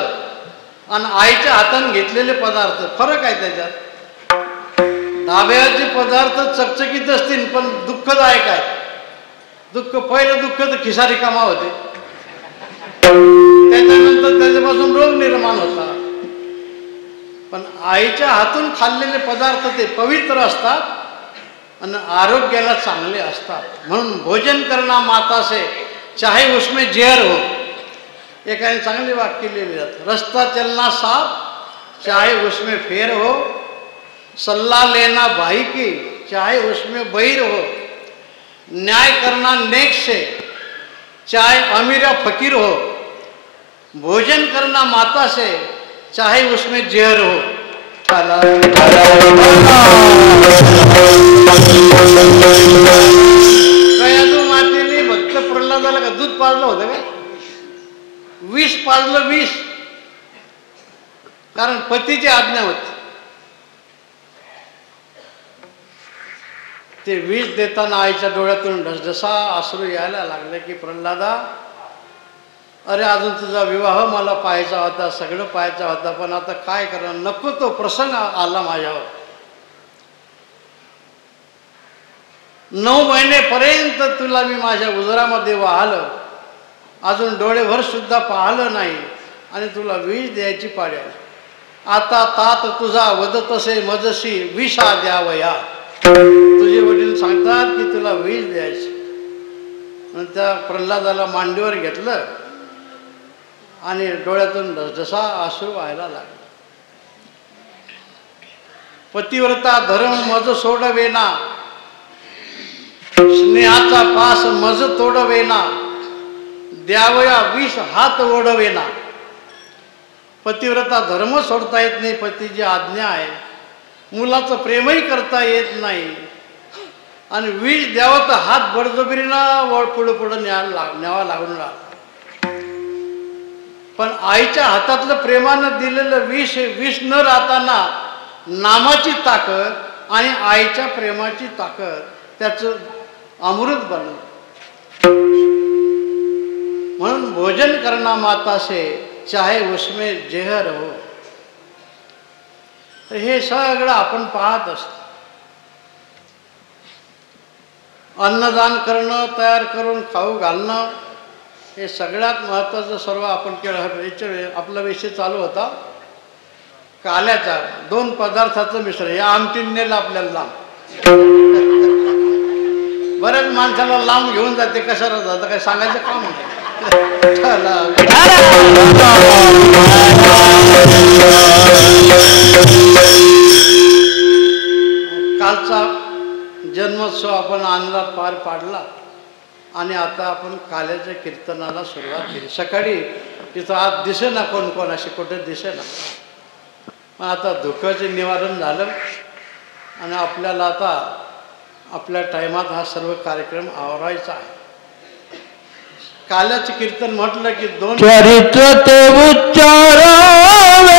आणि आईच्या हाताने घेतलेले पदार्थ फरक आहे त्याच्यात. ढाब्यावरचे पदार्थ चकचकीत असतील पण दुःखदायक आहे. पहिलं दुःख तर खिसा रिकामा होते, त्याच्यानंतर त्याच्यापासून रोग निर्माण होता. पण आईच्या हातून खाल्लेले पदार्थ ते पवित्र असतात आणि आरोग्याला चांगले असतात. म्हणून भोजन करना माता से चाहे उसमें जहर हो. एकाने चांगले वाक्य लिहिले जात, रस्ता चलना साफ चाहे उसमें फेर हो, सल्ला लेना भाई की चाहे उसमें बैर हो, न्याय करना नेक से चाहे अमीर या फकीर हो, भोजन करना माता से चाहे उसमें जहर हो. कयादू मातेने भक्त प्रल्हादाला का दूध पाजलं होतं का? विष पाजलं, विष. कारण पतीची आज्ञा होती. ते विष देताना आईच्या डोळ्यातून ढसढसा अश्रू यायला लागले की प्रल्हादा, अरे अजून तुझा विवाह मला पाहायचा होता, सगळं पाहायचा होता, पण आता काय करा, नको तो प्रसंग आला माझ्यावर. 9 महिनेपर्यंत तुला मी माझ्या उदरामध्ये वाहलं, अजून डोळेभर सुद्धा पाहिलं नाही. आणि तुला विष द्यायची पाळी आली. आता तात तुझा वदत असे मजशी विषा द्यावया. तुझे वडील सांगतात की तुला विष द्यायची. आणि त्या प्रल्हादाला मांडीवर घेतलं आणि डोळ्यातून जसा आश्रू व्हायला लागला. पतिव्रता धर्म मज सोडवेना, स्नेहाचा पास मज तोडवेना, द्यावया विष हात ओढवेना. पतिव्रता धर्म सोडता येत नाही, पतीची आज्ञा आहे. मुलाचं प्रेमही करता येत नाही आणि विष द्यावं तर हात बळजबरीनं पुढं न्यावा लागून राहिला. पण आईच्या हातातलं प्रेमानं दिलेलं विष न राहताना नामाची ताकद आणि आईच्या प्रेमाची ताकद त्याचं अमृत बनलं. म्हणून भोजन करना माता से चाहे उसमें जहर हो. हे सगळं आपण पाहत असतो. अन्नदान करणं, तयार करून खाऊ घालणं हे सगळ्यात महत्त्वाचं सर्व आपण केलं. आपला विषय चालू होता काल्याचा 2 पदार्थाचं मिश्रण. या आमटीने नेलं आपल्याला लांब. बऱ्याच माणसाला लांब घेऊन जाते. कशाला जातं काय सांगायचं काम नाही. कालचा जन्मोत्सव आपण अंधारात पार पाडला आणि आता आपण काल्याच्या कीर्तनाला सुरुवात केली. सकाळी तिथं आज दिसेना कोण कोण असे कुठे दिसेना. पण आता धुक्याचे निवारण झालं आणि आपल्याला आता आपल्या टायमात हा सर्व कार्यक्रम आवरायचा आहे. काल्याचे कीर्तन म्हटलं की 2 चरित्र ते उच्चारावे,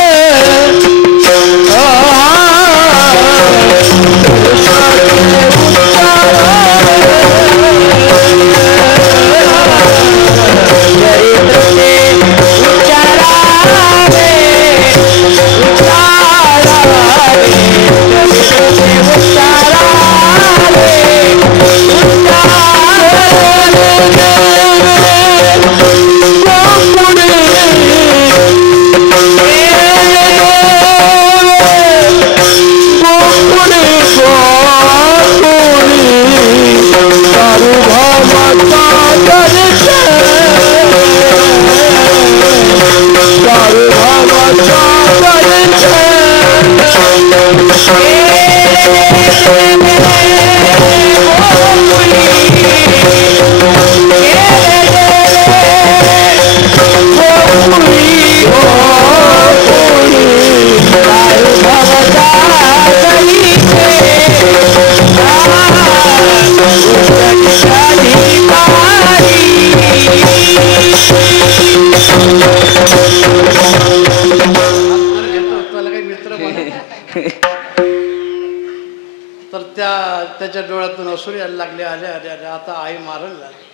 त्याच्या डोळ्यातून असूर यायला लागले. अरे अरे अरे आता आई मारण लागली.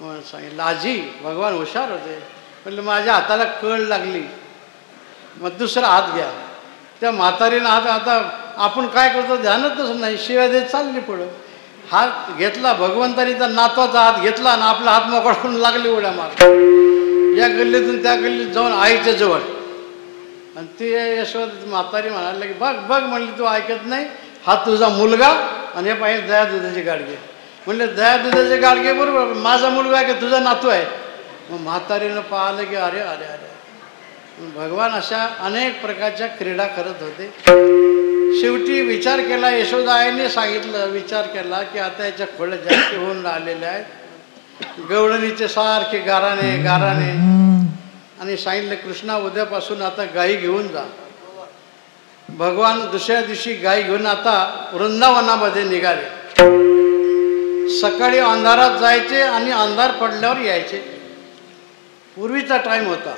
म्हणून सांगितलं आजी भगवान हुशार होते. म्हटलं माझ्या हाताला कळ लागली. मग दुसरा हात घ्या. त्या म्हातारीनं हात आता आपण काय करतो ध्यानच नाही. शिवाय देत चालली पुढं. हात घेतला भगवंतानी त्या नातवाचा हात घेतला आणि आपला हात मोकळा करून लागली उड्या मार. या गल्लीतून त्या गल्लीत जाऊन आईच्या जवळ. आणि ती यशोद म्हातारी म्हणाली की बघ बघ म्हणली तू ऐकत नाही. हा तुझा मुलगा आणि हे पाहिजे दया दुधाचे गाडगे. म्हणले दया दुधाचे गाडगे बरोबर माझा मुलगा आहे की तुझा नातू आहे. मग म्हातारीनं पाहिलं की अरे अरे अरे भगवान अशा अनेक प्रकारच्या क्रीडा करत होते. शेवटी विचार केला. यशोदा आईने सांगितलं विचार केला की आता याच्या खोड्या जास्त होऊन राहिलेल्या आहेत. गवळणीचे सारखे गाराने गाराने. आणि सांगितलं कृष्णा उद्यापासून आता गाई घेऊन जा. भगवान दुसऱ्या दिवशी गाय घेऊन आता वृंदावनामध्ये निघाले. सकाळी अंधारात जायचे आणि अंधार पडल्यावर यायचे. पूर्वीचा टाईम होता.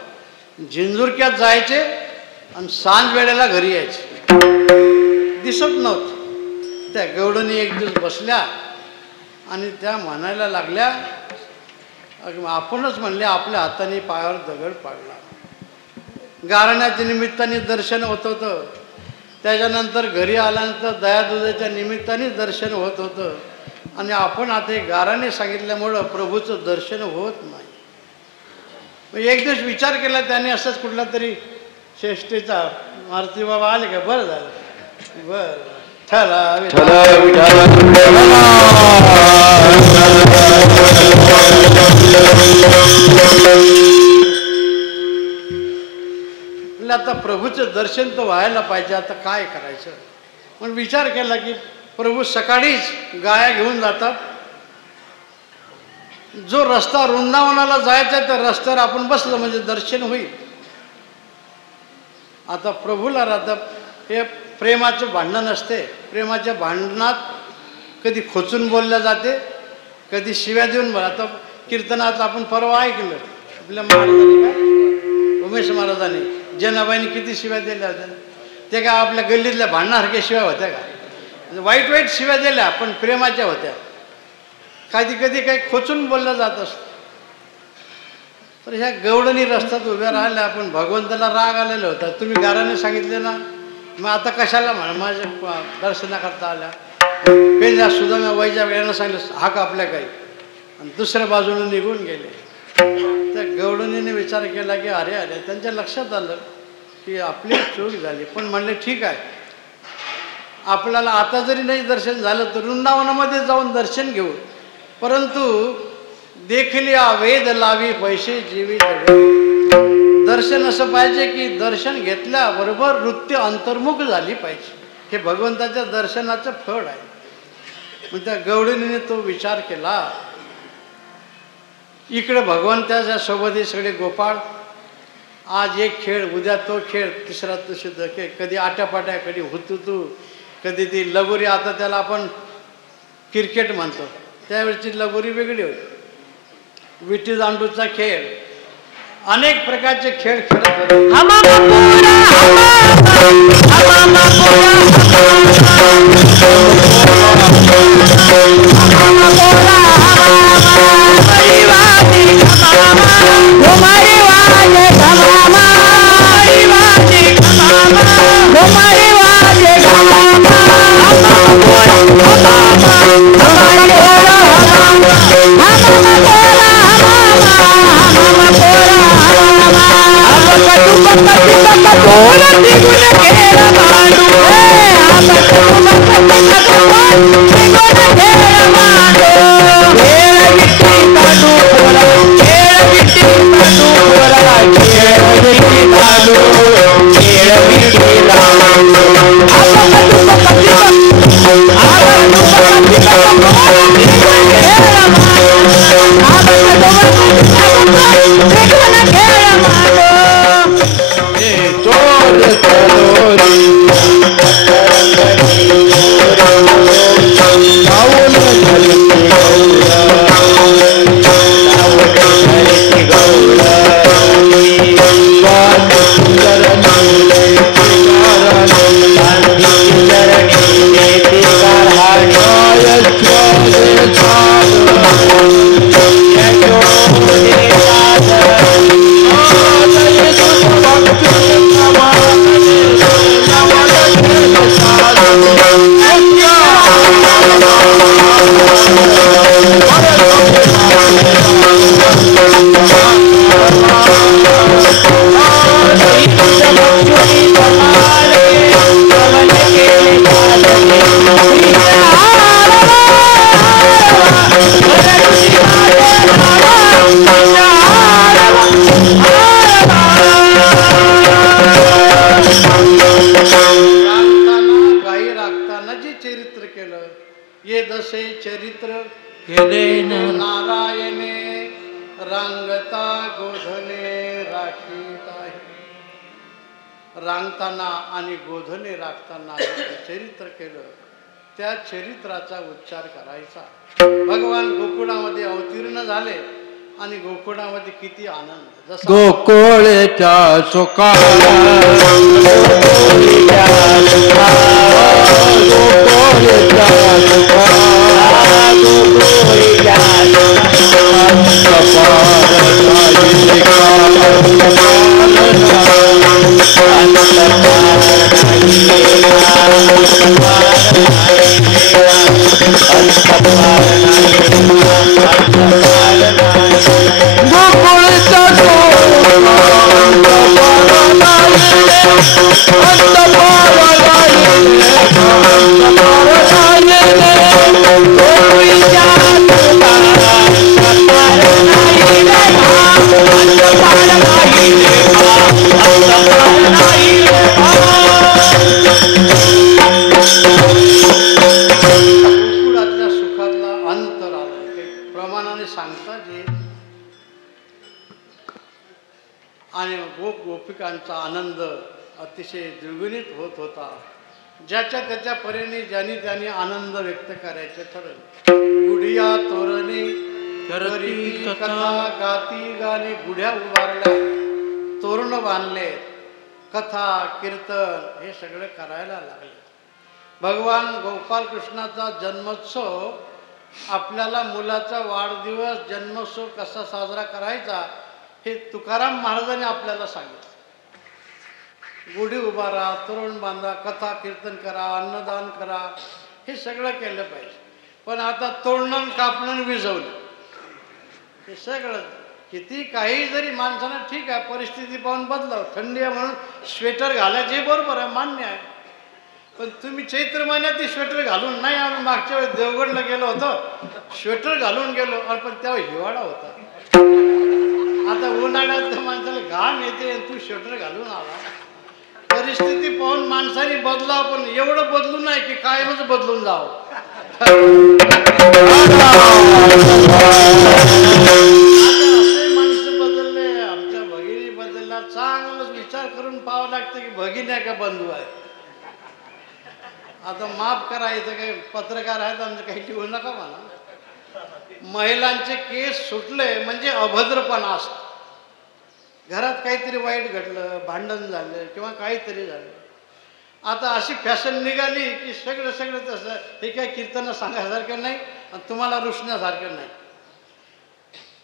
झिंजुरक्यात जायचे आणि सांज वेळेला घरी यायचे. दिसत नव्हतं. त्या गवडणी एक दिवस बसल्या आणि त्या म्हणायला लागल्या आपणच म्हणले आपल्या हाताने पायावर दगड पाडला. गारण्याच्या निमित्ताने दर्शन होत होतं. त्याच्यानंतर घरी आल्यानंतर दयादुधाच्या निमित्ताने दर्शन होत होतं. आणि आपण आता गाराने सांगितल्यामुळं प्रभूचं दर्शन होत नाही. एक दिवस विचार केला त्याने असंच कुठला तरी श्रेष्ठीचा मारुती बाबा आले का बरं झालं बरं आता प्रभूचं दर्शन तर व्हायला पाहिजे, आता काय करायचं. पण विचार केला की प्रभू सकाळीच गाया घेऊन जातात, जो रस्ता वृंदावनाला जायचा आहे त्या रस्त्यावर आपण बसलो म्हणजे दर्शन होईल. आता प्रभूला राहता हे प्रेमाचं भांडण असते, प्रेमाच्या भांडणात कधी खोचून बोलल्या जाते, कधी शिव्या देऊन बोला. आता कीर्तनात आपण परवा ऐकलं आपल्या महाराजांनी काय उमेश महाराजांनी जनाबाईंनी किती शिव्या दिल्या होत्या. ते काय आपल्या गल्लीतल्या भांडणासारख्या शिव्या होत्या का, वाईट वाईट शिव्या दिल्या पण प्रेमाच्या होत्या. कधी कधी काही खोचून बोललं जात असतं. तर ह्या गवळणी रस्त्यात उभ्या राहिल्या, आपण भगवंताला राग आलेला होता, तुम्ही गाराने सांगितले ना, मग आता कशाला म्हणा माझ्या दर्शनाकरता आल्या. पेंजा सुद्धा वैजा वेळानं सांगितलं हा का आपल्या काही, आणि दुसऱ्या बाजूने निघून गेले. त्या गवळणीने विचार केला की अरे अरे, त्यांच्या लक्षात आलं की आपली चूक झाली. पण म्हणले ठीक आहे, आपल्याला आता जरी नाही दर्शन झालं तर वृंदावनामध्ये जाऊन दर्शन घेऊ, परंतु देखलिया वेद लावी पैसे जीवी दर्शन असं पाहिजे की दर्शन घेतल्याबरोबर वृत्ती अंतर्मुख झाली पाहिजे. हे भगवंताच्या दर्शनाचं फळ आहे. मग त्या गवळणीने तो विचार केला, इकडे भगवंताच्या सोबत सगळे गोपाळ, आज एक खेळ उद्या तो खेळ तिसरा तो शुद्ध खेळ, कधी आट्यापाट्या कधी हुतुतू कधी ती लगोरी, आता त्याला आपण क्रिकेट म्हणतो, त्यावेळची लगोरी वेगळी होती, विटी दांडूचा खेळ, अनेक प्रकारचे खेळ खेळत होते. रांगताना आणि गोधने राखताना चरित्र केलं, त्या चरित्राचा उच्चार करायचा. भगवान गोकुळामध्ये अवतीर्ण झाले आणि गोकुळामध्ये किती आनंद, जसा गोकुळच्या सुखाला गोकुळचा सांगताच येईल. आणि गोपिकांचा आनंद अतिशय द्विगुणित होत होता. ज्याच्या त्याच्या परीने ज्यांनी त्यांनी आनंद व्यक्त करायचे ठरवले. गुढिया तोरणे करती कथा गाती गाणी, गुढ्या उभारल्या, तोरण बांधले, कथा कीर्तन हे सगळे करायला लागले. भगवान गोपालकृष्णाचा जन्मोत्सव, आपल्याला मुलाचा वाढदिवस जन्मोत्सव कसा साजरा करायचा हे तुकाराम महाराजांनी आपल्याला सांगितलं. गुढी उभारा, तोरण बांधा, कथा कीर्तन करा, अन्नदान करा, हे सगळं केलं पाहिजे. पण आता तोडणं कापणं विजवलं हे सगळं किती काही जरी माणसानं ठीक आहे परिस्थिती पाहून बदलाव, थंडी आहे म्हणून स्वेटर घालायचे बरोबर आहे, मान्य आहे. पण तुम्ही चैत्र महिन्यात ती स्वेटर घालून नाही. आम्ही मागच्या वेळेस देवगडला गेलो होतो, स्वेटर घालून गेलो, पण तेव्हा हिवाळा होता. आता उन्हाळ्यात माणसाला घाम येते, तू स्वेटर घालून आला. परिस्थिती पाहून माणसाने बदलाव, पण एवढं बदलू नाही की कायमच बदलून जावं. असे माणसं बदलले, आमच्या भगिनी बदलला. चांगलाच विचार करून पाहावं लागतं की भगिनी आहे का बंधू आहे. आता माफ करा, इथं काही पत्रकार आहेत आमचं, काही लिहू नका म्हणा. महिलांचे केस सुटले म्हणजे अभद्रपणा असतो. घरात काहीतरी वाईट घडलं, भांडण झालं किंवा काहीतरी झालं, आता अशी फॅशन निघाली की सगळं तसं. हे काय कीर्तन सांगायसारखं नाही आणि तुम्हाला रुसण्यासारखं नाही.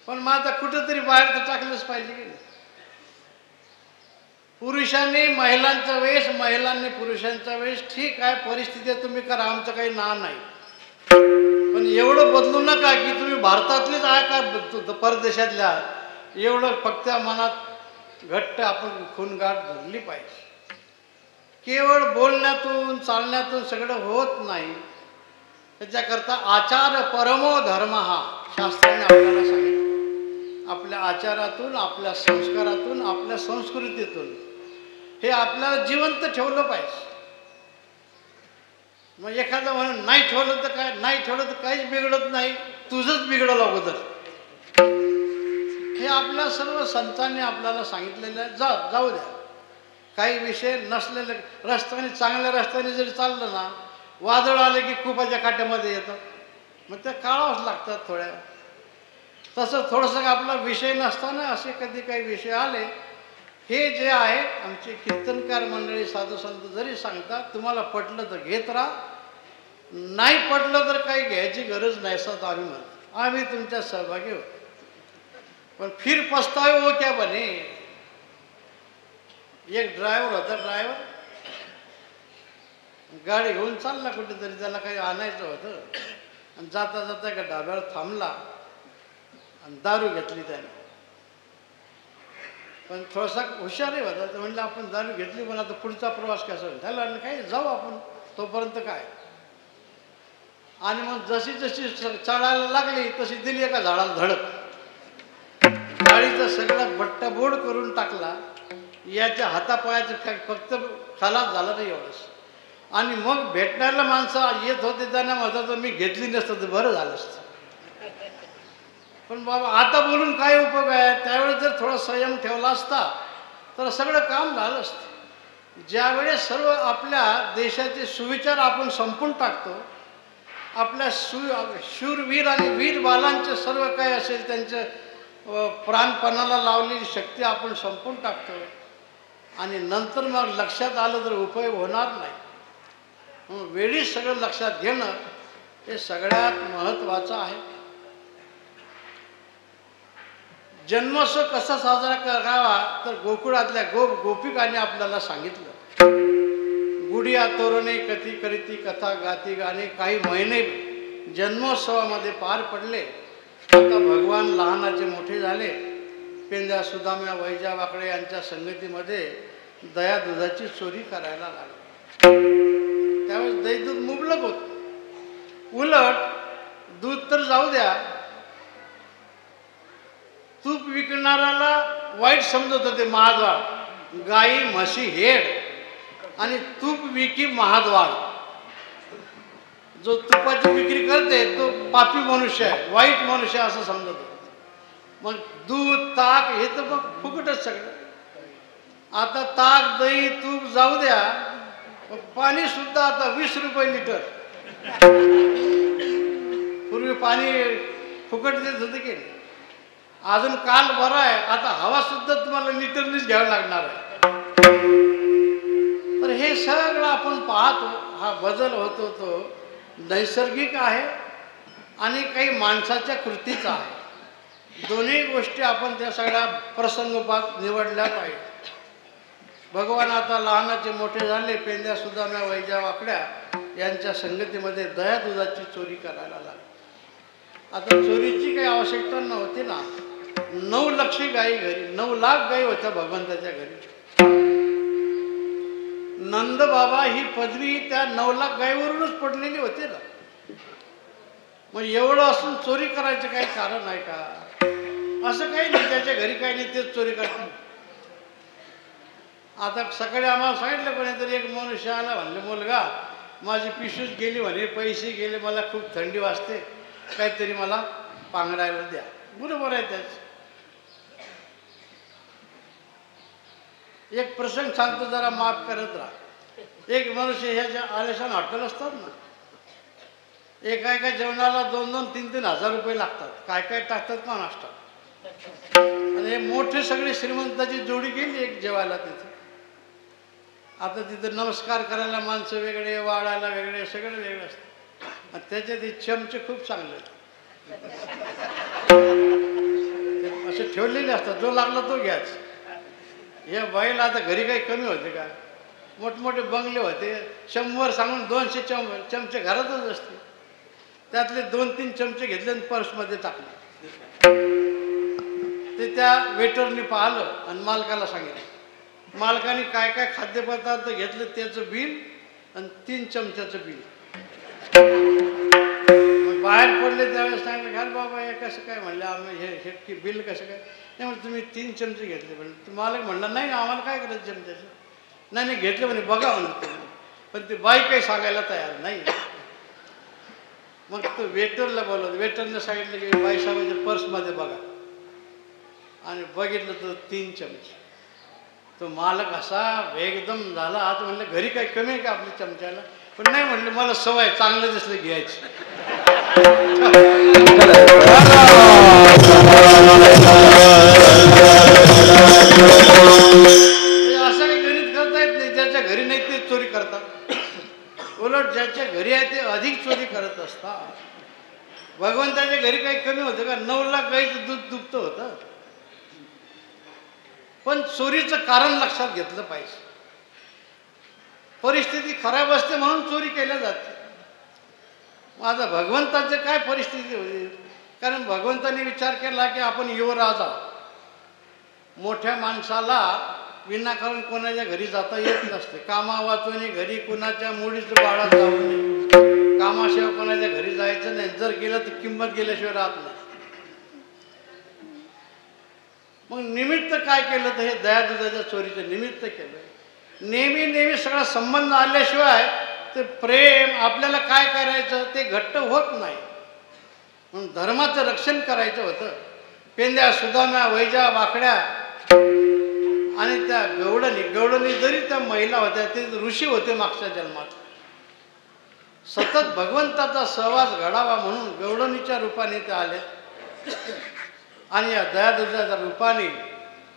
पण मग आता कुठंतरी बाहेर तर टाकलंच पाहिजे की नाही. पुरुषांनी महिलांचा वेश, महिलांनी पुरुषांचा वेश, ठीक आहे परिस्थिती तुम्ही करा, आमचं काही ना नाही. पण एवढं बदलू नका की तुम्ही भारतातलेच आहे का परदेशातल्या, एवढं फक्त मनात घट्ट आपण खूणगाठ धरली पाहिजे. केवळ बोलण्यातून चालण्यातून सगळं होत नाही. त्याच्याकरता आचार परमो धर्म हा शास्त्राने आपल्याला सांगितलं. आपल्या आचारातून, आपल्या संस्कारातून, आपल्या संस्कृतीतून हे आपल्याला जिवंत ठेवलं पाहिजे. मग एखादं म्हणून नाही ठेवलं तर काय, नाही ठेवलं तर काहीच बिघडत नाही, तुझंच बिघडलं अगोदर. हे आपल्या सर्व संतांनी आपल्याला सांगितलेलं आहे. जाऊ द्या, काही विषय नसलेले. रस्त्याने, चांगल्या रस्त्याने जरी चाललं ना, वादळ आले की कुपाच्या काट्यामध्ये येतं, मग ते काढावंच लागतात थोड्या. तसं थोडंसं आपला विषय नसताना असे कधी काही विषय आले, हे जे आहे आमचे कीर्तनकार मंडळी साधू संत जरी सांगतात, तुम्हाला पटलं तर घेत राहा, नाही पटलं तर काही घ्यायची गरज नाही असं आम्ही म्हणतो. आम्ही तुमच्या सहभागी होतो. पण फिर पस्तावे हो क्या बने. एक ड्रायव्हर होता, ड्रायव्हर गाडी घेऊन चालला कुठेतरी, त्याला काही आणायचं होतं आणि जाता जाता एका ढाब्यावर थांबला आणि दारू घेतली त्याने. पण थोडासा हुशारही होता, तर म्हणलं आपण दारू घेतली पण आता पुढचा प्रवास कसा होईल. त्याला काही जाऊ आपण, तोपर्यंत काय. आणि मग जशी जशी चढायला लागली तशी दिली एका झाडाला धडक. गाडीचा सगळा बट्टाबोड करून टाकला. याच्या हातापायाचं फक्त खलास झालं नाही एवढंच. आणि मग भेटणाऱ्या माणसं येत होते त्यांना म्हणतात मी घेतली नसतं तर बरं झालं असतं. पण बाबा आता बोलून काय उपयोग आहे. त्यावेळेस जर थोडा संयम ठेवला असता तर सगळं काम झालं असतं. ज्यावेळेस सर्व आपल्या देशाचे सुविचार आपण संपून टाकतो, आपल्या शूरवीर आणि वीर बालांचे सर्व काय असेल त्यांचं प्राणपणाला लावलेली शक्ती आपण संपून टाकतो आणि नंतर मग लक्षात आलं तर उपयोग होणार नाही. मग वेळीच सगळं लक्षात घेणं हे सगळ्यात महत्त्वाचं आहे. जन्मोत्सव कसा साजरा करावा तर गोकुळातल्या गोपिकांनी आपल्याला सांगितलं. गुढिया तोरणे कथी करीती कथा गाती गाणे. काही महिने जन्मोत्सवामध्ये पार पडले. आता भगवान लहानाचे मोठे झाले. पेंद्या सुदाम्या वैजा वाकडे यांच्या संगतीमध्ये दया दुधाची चोरी करायला लागली. त्यावेळेस दही दूध मुबलक होत. उलट दूध तर जाऊ द्या, तूप विकणाऱ्याला वाईट समजत होते महाद्वार. गाई म्हशी हेड आणि तूप विकी महाद्वार. जो तुपाची विक्री करते तो पापी मनुष्य आहे, वाईट मनुष्य असं समजत होतं. मग दूध ताक हे तर मग फुकटच सगळं. आता ताक दही तूप जाऊ द्या, पाणी सुद्धा आता 20 रुपये लिटर. पूर्वी पाणी फुकट देत होते की नाही. अजून काल बरा आहे, आता हवा सुद्धा तुम्हाला लिटरनीच घ्यावं लागणार आहे. तर हे सगळं आपण पाहतो. हा बदल होतो तो नैसर्गिक आहे आणि काही माणसाच्या कृतीचा आहे. दोन्ही गोष्टी आपण त्या सगळ्या प्रसंगोपात निवडल्या पाहिजे. भगवान आता लहानाचे मोठे झाले, पेंद्या सुदाम्या वैजा वाकड्या यांच्या संगतीमध्ये दया दुधाची चोरी करायला लागली. आता चोरीची काही आवश्यकता नव्हती ना. 9 लक्ष गायी घरी, 9 लाख गायी होत्या भगवंताच्या घरी. नंद बाबा ही पदवी त्या 9 लाख गायीवरूनच पडलेली होती ना. मग एवढं असून चोरी करायचं काही कारण आहे का? असं काही नाही, त्याच्या घरी काही नाही तेच चोरी करतात. आता सकाळी आम्हाला सांगितलं कोणीतरी, एक मनुष्य आला, म्हणले मुलगा माझी पिशूच गेली म्हणे, पैसे गेले, मला खूप थंडी वाजते, काहीतरी मला पांघरायला द्या. बरोबर आहे. त्याच एक प्रसंग सांगतो, जरा माफ करत राहा. एक मनुष्य ह्या ज्या आलेशान हॉटेल असतात ना, एका एका जेवणाला 2-2, 3-3 हजार रुपये लागतात. काय काय टाकतात का नाश्ता. आणि हे मोठे सगळे श्रीमंताची जोडी गेली एक जेवायला तिथे. आता तिथे नमस्कार करायला माणसं वेगळे, वाढायला वेगळे, सगळे वेगळे असतात. आणि त्याचे ते चमचे खूप चांगले असे ठेवलेले असतात, जो लागला तो घ्याच. हे बाईला आता घरी काही कमी होते का? मोठमोठे बंगले होते, 100 सांगून 200 चमचे घरातच असते. त्यातले 2-3 चमचे घेतले आणि पर्समध्ये टाकले. ते त्या वेटरने पाहिलं आणि मालकाला सांगितलं. मालकाने काय काय खाद्यपदार्थ घेतले त्याचं बिल आणि 3 चमच्याचं बिल. बाहेर पडले त्यावेळेस सांगितलं, घाल बाबा हे कसं काय? म्हणले आम्ही हे बिल कसं काय? नाही म्हणजे तुम्ही 3 चमचे घेतले. म्हणजे मालक म्हणला नाही आम्हाला काय करायचं चमच्याचं. नाही नाही घेतले म्हणे, बघा म्हणत तुम्ही. पण ती बाई काही सांगायला तयार नाही. मग तो वेटरला बोलवलं. वेटरने सांगितलं की बाई साहेबांच्या पर्समध्ये बघा. आणि बघितलं तर 3 चमचे. तो मालक असा एकदम झाला. आता म्हणलं घरी काही कमी आहे का आपल्या चमच्याला? पण नाही म्हणलं, मला सवय चांगलं दिसलं घ्यायची. असं काही गणित करता येत नाही. ज्याच्या घरी नाही ते चोरी करतात. उलट ज्याच्या घरी आहे ते अधिक चोरी करत असतात. भगवंताच्या घरी काही कमी होतं का? 9 लाख गाईचं दूध दुभतं होतं. पण चोरीचं कारण लक्षात घेतलं पाहिजे. परिस्थिती खराब असते म्हणून चोरी केल्या जाते. माझा भगवंताची काय परिस्थिती होती? कारण भगवंताने विचार केला की आपण युवराज आहोत. मोठ्या माणसाला विनाकारण कोणाच्या घरी जाता येत नसते. कामा वाचून घरी कुणाच्या मुळीच बाळा जाऊ नये. कामाशिवाय कोणाच्या घरी जायचं नाही. जर गेलं तर किंमत गेल्याशिवाय राहत नाही. मग निमित्त काय केलं तर हे दयादुधाच्या चोरीचं निमित्त केलं. नेहमी सगळा संबंध आल्याशिवाय ते प्रेम आपल्याला काय करायचं ते घट्ट होत नाही. म्हणून धर्माचं रक्षण करायचं होतं. पेंद्या सुदाम्या वैजा वाकड्या आणि त्या गवळणी जरी त्या महिला होत्या, ते ऋषी होते मागच्या जन्मात. सतत भगवंताचा सहवास घडावा म्हणून गवळणीच्या रूपाने ते आले. आणि या दयादुधाच्या रूपाने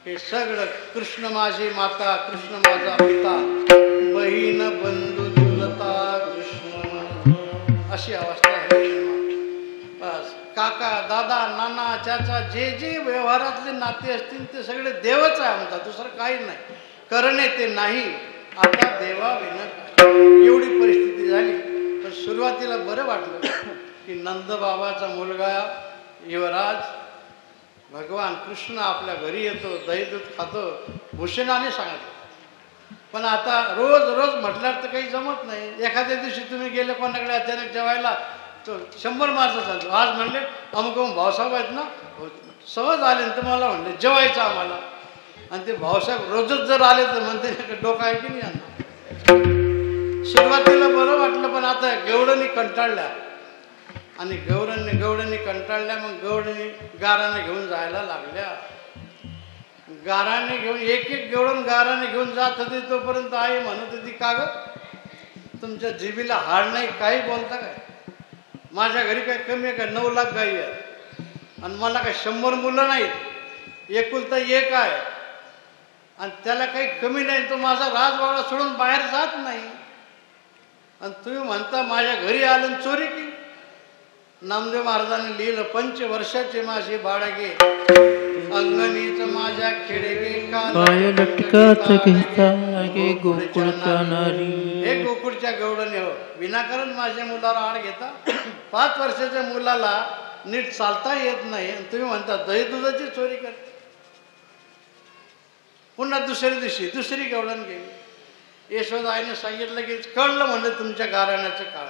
हे सगळं कृष्ण माझी माता, कृष्ण माझा पिता, बहीण बंधू चुलता कृष्ण, अशी अवस्था आहे. बस काका दादा नाना चाचा जे जे व्यवहारातले नाते असतील ते सगळे देवच आहे आमचा, दुसरं काही नाही. करणे ते नाही आता देवा विना, एवढी परिस्थिती झाली. पण सुरुवातीला बरं वाटलं की नंदबाबाचा मुलगा युवराज भगवान कृष्ण आपल्या घरी येतो, दही दूध खातो, भूषणाने सांगितलं. पण आता रोज म्हटल्यावर तर काही जमत नाही. एखाद्या दिवशी तुम्ही गेले कोणाकडे अचानक जेवायला तो 100 माणसं चालतो. आज म्हणले अमुक भाऊसाहेब आहेत ना, सहज आले तर मला म्हणले जेवायचं आम्हाला. आणि ते भाऊसाहेब रोजच जर आले तर म्हणते डोकं आहे की नाही यांना. सुरुवातीला बरं वाटलं पण आता गवळणी कंटाळल्या आणि गवळणी कंटाळल्या. मग गवळणी गाराने घेऊन जायला लागल्या. गाराने घेऊन एक गवळण गाराने घेऊन जात होती. तोपर्यंत आई म्हणत होती, का ग तुमच्या जिबीला हाड नाही, काही बोलता काय? माझ्या घरी काय कमी आहे का? 9 लाख गाई आहे आणि मला काय 100 मुलं नाहीत, एकुलता एक आहे आणि त्याला काही कमी नाही. तो माझा राजवाडा सोडून बाहेर जात नाही आणि तुम्ही म्हणता माझ्या घरी आलं आणि चोरी केली. नामदेव महाराजांनी लिहिलं, 5 वर्षाचे माझे बाळगे अंगणीच माझ्या खेडेगे काय लटकाच घेता गे गोकुळच्या नारी. हे गोकुळच्या गवळणी हो, विनाकारण माझ्या मुलाला आड घेता. 5 वर्षाच्या मुलाला नीट चालता येत नाही आणि तुम्ही म्हणता दही दुधाची चोरी करते. पुन्हा दुसऱ्या दिवशी दुसरी गवळण गेली. यशोदा आईने सांगितलं की कळलं म्हणलं तुमच्या गाराण्याचं काळ.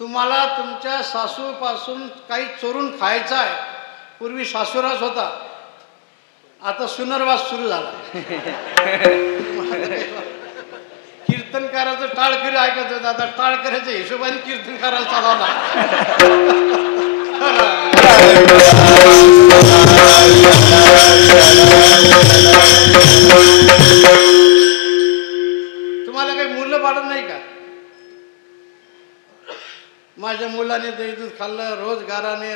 तुम्हाला तुमच्या सासूपासून काही चोरून खायचं आहे. पूर्वी सासुरास होता, आता सुनरवास सुरू झाला. कीर्तनकाराचं टाळकरी ऐकत होतं, आता टाळकऱ्याच्या हिशोबाने कीर्तनकाराला चालवला. तुम्हाला काही मुलं पाडत नाही का? माझ्या मुलाने दही दूध खाल्लं, रोजगाराने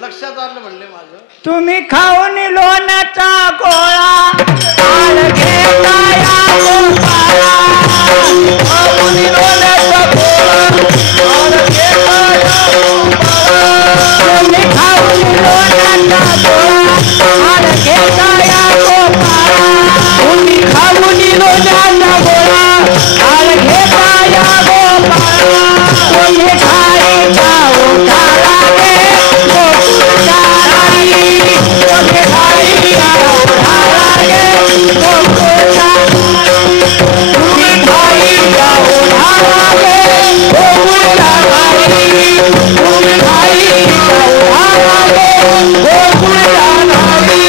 लक्षात आलं म्हणले माझं. तुम्ही खाऊन लोण्याचा गोळा आळ घेता या गोपाळा. खाऊन लोण्याचा गोळा आळ घेता या गोपाळा. तुम्ही खाऊन लोण्याचा गोळा आळ घेता या गोपाळा. तुम्ही खाऊन लोण्याचा गोळा आळ घेता या गोपाळा. तुम्ही खाईचा उठाला गे गोकुळच्या नारी. तुम्ही खाईचा उठाला गे गोकुळच्या नारी. तुम्ही खाईचा उठाला गे गोकुळच्या नारी. तुम्ही खाईचा उठाला गे गोकुळच्या नारी.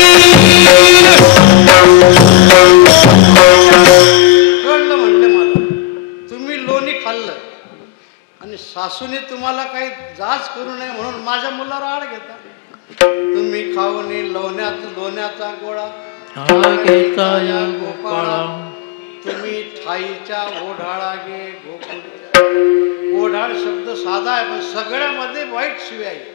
कळलं म्हणले मला, तुम्ही लोणी खाल्लं आणि सासूने तुम्हाला काही जाच करू नये म्हणून माझ्या मुलाला आड घेता. तुम्ही खाऊन लोण्याचा गोळा आळ घेता या गोपाळा. तुम्ही ठाईच्या ओढाळा गे गोकुळच्या. ओढाळ शब्द साधा आहे पण सगळ्यामध्ये वाईट शिवी आहे.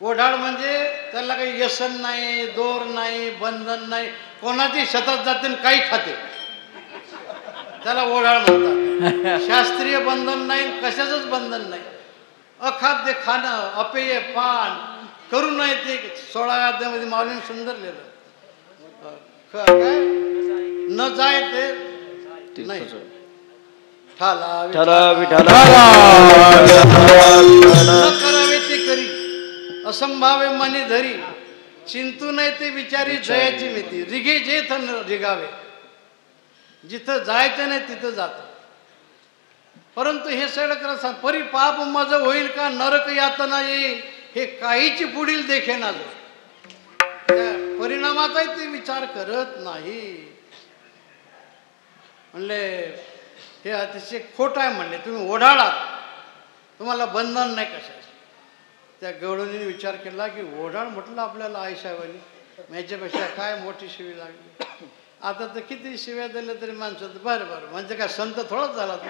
ओढाळ म्हणजे त्याला काही व्यसन नाही, दोर नाही, बंधन नाही, कोणाची शेतात जाते आणि काही खाते, त्याला ओढाळ म्हणतात. शास्त्रीय बंधन नाही, कशाचंच बंधन नाही. अखाद्य खाणं, अपेय पान करू नये ते 16 अध्यायामध्ये माऊलीने सुंदर लिहिलं. काय न जाय ते नाही. ठाला न करावे ते करी, असंभावे मनी धरी. चिंतू नये ते विचारी, जयाची मिती. रिगे जे थन रिगावे. जिथं जायचं नाही तिथं जात. परंतु हे सगळं करत सांग, परी पाप मज होईल का, नरक यातना येईल, हे काहीची पुढील देखेना जो. त्या परिणामाचाही ते विचार करत नाही. म्हणले हे अतिशय खोट आहे म्हणले. तुम्ही ओढाळात, तुम्हाला बंधन नाही कशाचं. त्या गवळणीने विचार केला की ओढाळ म्हटलं आपल्याला आईसाहेबांनी, याच्यापेक्षा काय मोठी शिवी लागली. आता तर किती शिव्या दिल्या तरी माणसं बरं म्हणजे काय संत थोडाच झाला तो.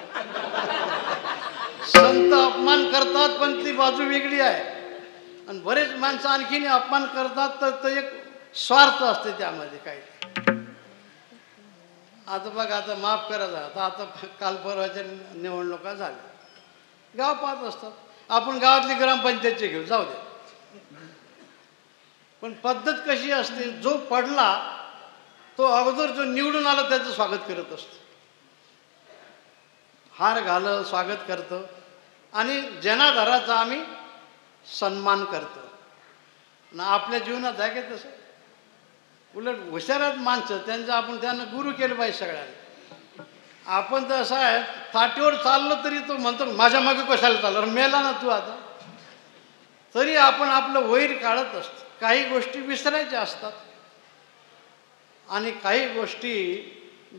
संत अपमान करतात पण ती बाजू वेगळी आहे. आणि बरेच माणसं आणखीन अपमान करतात तर एक स्वार्थ असते त्यामध्ये काही. आता बघा, आता माफ करा, आता काल परवाच्या निवडणुका झाल्या, गाव पाहत असतात. आपण गावातली ग्रामपंचायतचे घेऊ, जाऊ दे. पण पद्धत कशी असते, जो पडला तो अगोदर जो निवडून आला त्याचं स्वागत करत असतो. हार घालं स्वागत करतो आणि जनाधाराचा आम्ही सन्मान करतो ना. आपल्या जीवनात आहे का तसं? उलट हुशारात माणसं त्यांचं आपण त्यांना गुरु केलं पाहिजे सगळ्यांना. आपण तर असं आहे, थाटीवर चाललं तरी तो म्हणतो माझ्या मागे कशाला चाललं, मेला ना तू आता. तरी आपण आपलं वैर काढत असतो. काही गोष्टी विसरायच्या असतात आणि काही गोष्टी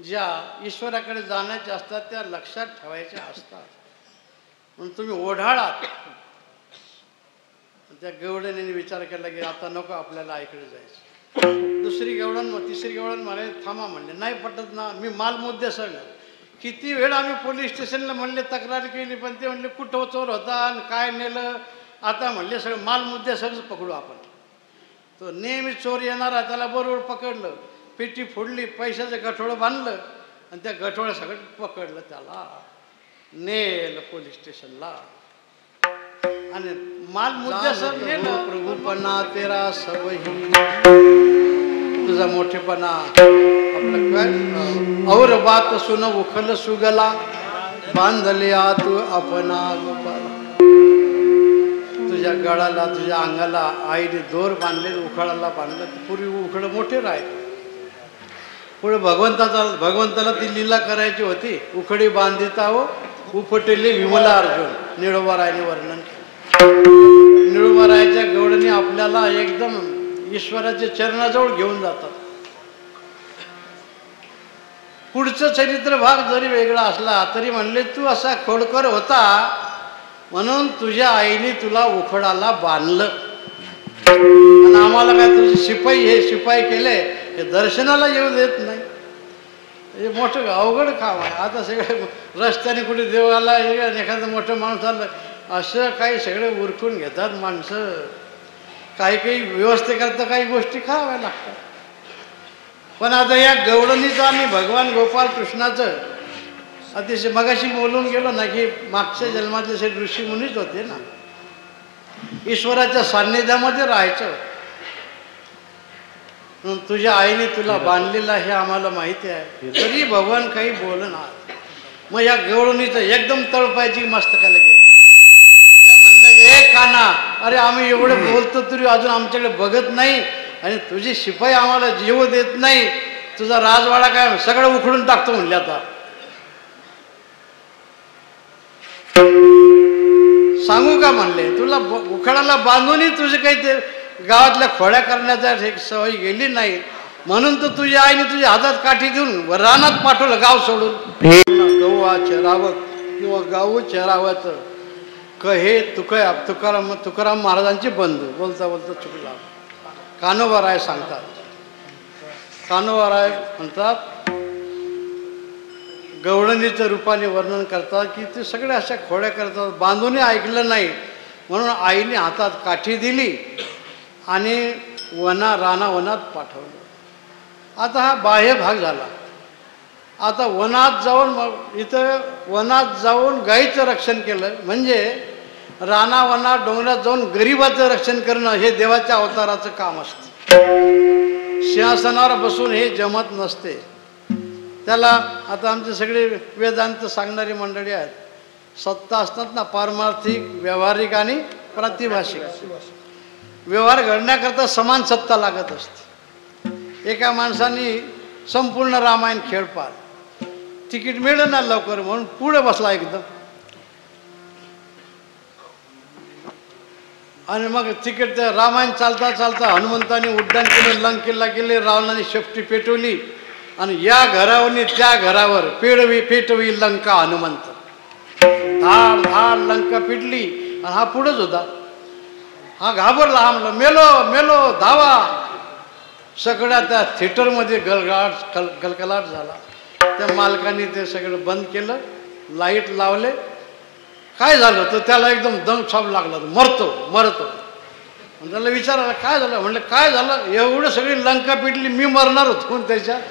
ज्या ईश्वराकडे जाण्याच्या असतात त्या लक्षात ठेवायच्या असतात. म्हणून तुम्ही ओढाळात. त्या गवळणीने विचार केला की आता नको आपल्याला आईकडे जायचं. दुसरी गवळण तिसरी गवळण म्हणाले थांबा म्हणले. नाही पटत ना, मी मालमुद्दे सगळं. किती वेळ आम्ही पोलीस स्टेशनला म्हणले, तक्रार केली, पण ते म्हणले कुठं चोर होता आणि काय नेलं. आता म्हणले सगळं मालमुद्दे सगळंच पकडू आपण. तो नेहमी चोर येणारा त्याला बरोबर पकडलं, पेटी फोडली, पैशाचं गठोळं बांधलं आणि त्या गठोळं सगळं पकडलं, त्याला नेलं पोलीस स्टेशनला आणि माल मुद्द्यासर नेलं. प्रभूपणा तेरा सबही, तुझा मोठेपणा आपलं काय और बात सुन उखल सुगला बांधले तू आपणा गोपाला. तुझ्या गळाला तुझ्या अंगाला आईने दोर बांधले, उखळाला बांधलं. पूर्वी उखळ मोठे राहिले. पुढे भगवंताला ती लीला करायची होती. उखडी बांधिता हो उपटेले विमला अर्जुन, निळोबारायने वर्णन केलं. निळोबारायच्या गवळणी आपल्याला एकदम ईश्वराच्या चरणाजवळ घेऊन जातात. पुढचं चरित्र भाग जरी वेगळा असला तरी म्हणले तू असा खोडकर होता म्हणून तुझ्या आईने तुला उखडाला बांधलं आणि आम्हाला काय तुझे शिपाई हे शिपाई केले हे दर्शनाला येऊ देत नाही. हे मोठं अवघड काम आहे. आता सगळे रस्त्याने कुठे देवाला एखादं मोठं माणूस आलं असं काही सगळे उरकून घेतात माणसं. काही काही व्यवस्थेकरता काही गोष्टी कराव्या लागतात. पण आता या गवळणीचं आम्ही भगवान गोपाल कृष्णाचं अतिशय मगाशी बोलून गेलो ना की मागच्या जन्मातले से ऋषी मुनीच होते ना, ईश्वराच्या सान्निध्यामध्ये राहायचं. तुझ्या आईने तुला बांधलेला हे आम्हाला माहिती आहे, तरी भगवान काही बोलणार. मग या गवळणीचं एकदम तळपायची मस्तकाला गेली. त्या म्हणलं हे काना, अरे आम्ही एवढे बोलतो तरी अजून आमच्याकडे बघत नाही आणि तुझी शिपाई आम्हाला जीव देत नाही. तुझा राजवाडा काय सगळं उखडून टाकतो म्हणले. आता सांगू का म्हणले, तुला उखडाला बांधूनही तुझे काही ते गावातल्या खोड्या करण्याचा एक सवय गेली नाही म्हणून तर तुझ्या आईने तुझ्या हातात काठी देऊन रानात पाठवलं गाव सोडून. गहू चरावं किंवा गाऊ चरावं कहे तुकाराम महाराजांचे बंधू. बोलता बोलता चुकला. कान्होबाराय सांगतात. कान्होबाराय म्हणतात गवळणीच्या रूपाने वर्णन करतात की ते सगळे अशा खोड्या करतात. बांधूनही ऐकलं नाही म्हणून आईने हातात काठी दिली आणि वनात पाठवलं. आता हा बाह्य भाग झाला. आता वनात जाऊन मग इथं वनात जाऊन गाईचं रक्षण केलं म्हणजे रानावनात डोंगरात जाऊन गरिबाचं रक्षण करणं हे देवाच्या अवताराचं काम असतं. सिंहासनावर बसून हे जमत नसते. त्याला आता आमचे सगळे वेदांत सांगणारी मंडळी आहेत. सत्ता असतात ना, पारमार्थिक, व्यावहारिक आणि प्रातिभाषिक. व्यवहार घडण्याकरता समान सत्ता लागत असते. एका माणसाने संपूर्ण रामायण खेळ पार, तिकीट मिळेल ना लवकर म्हणून पुढे बसला एकदम आणि मग तिकीट त्या रामायण चालता चालता हनुमंताने उड्डाण केलं, लंकेला गेले, रावणाने शेपटी पेटवली आणि या घरावरनी त्या घरावर पेटवी लंका हनुमंत. धाड धाड लंका पिटली आणि हा पुढेच होता. हा घाबरला, हा म्हणला मेलो मेलो धावा. सगळ्या त्या थिएटरमध्ये गलगलाट झाला. त्या मालकाने ते सगळं बंद केलं, लाईट लावले. काय झालं तर त्याला एकदम दम छाप लागला, मरतो. त्याला विचारायला काय झालं, म्हणलं काय झालं, एवढं सगळी लंका पिटली, मी मरणार होतो त्याच्यात.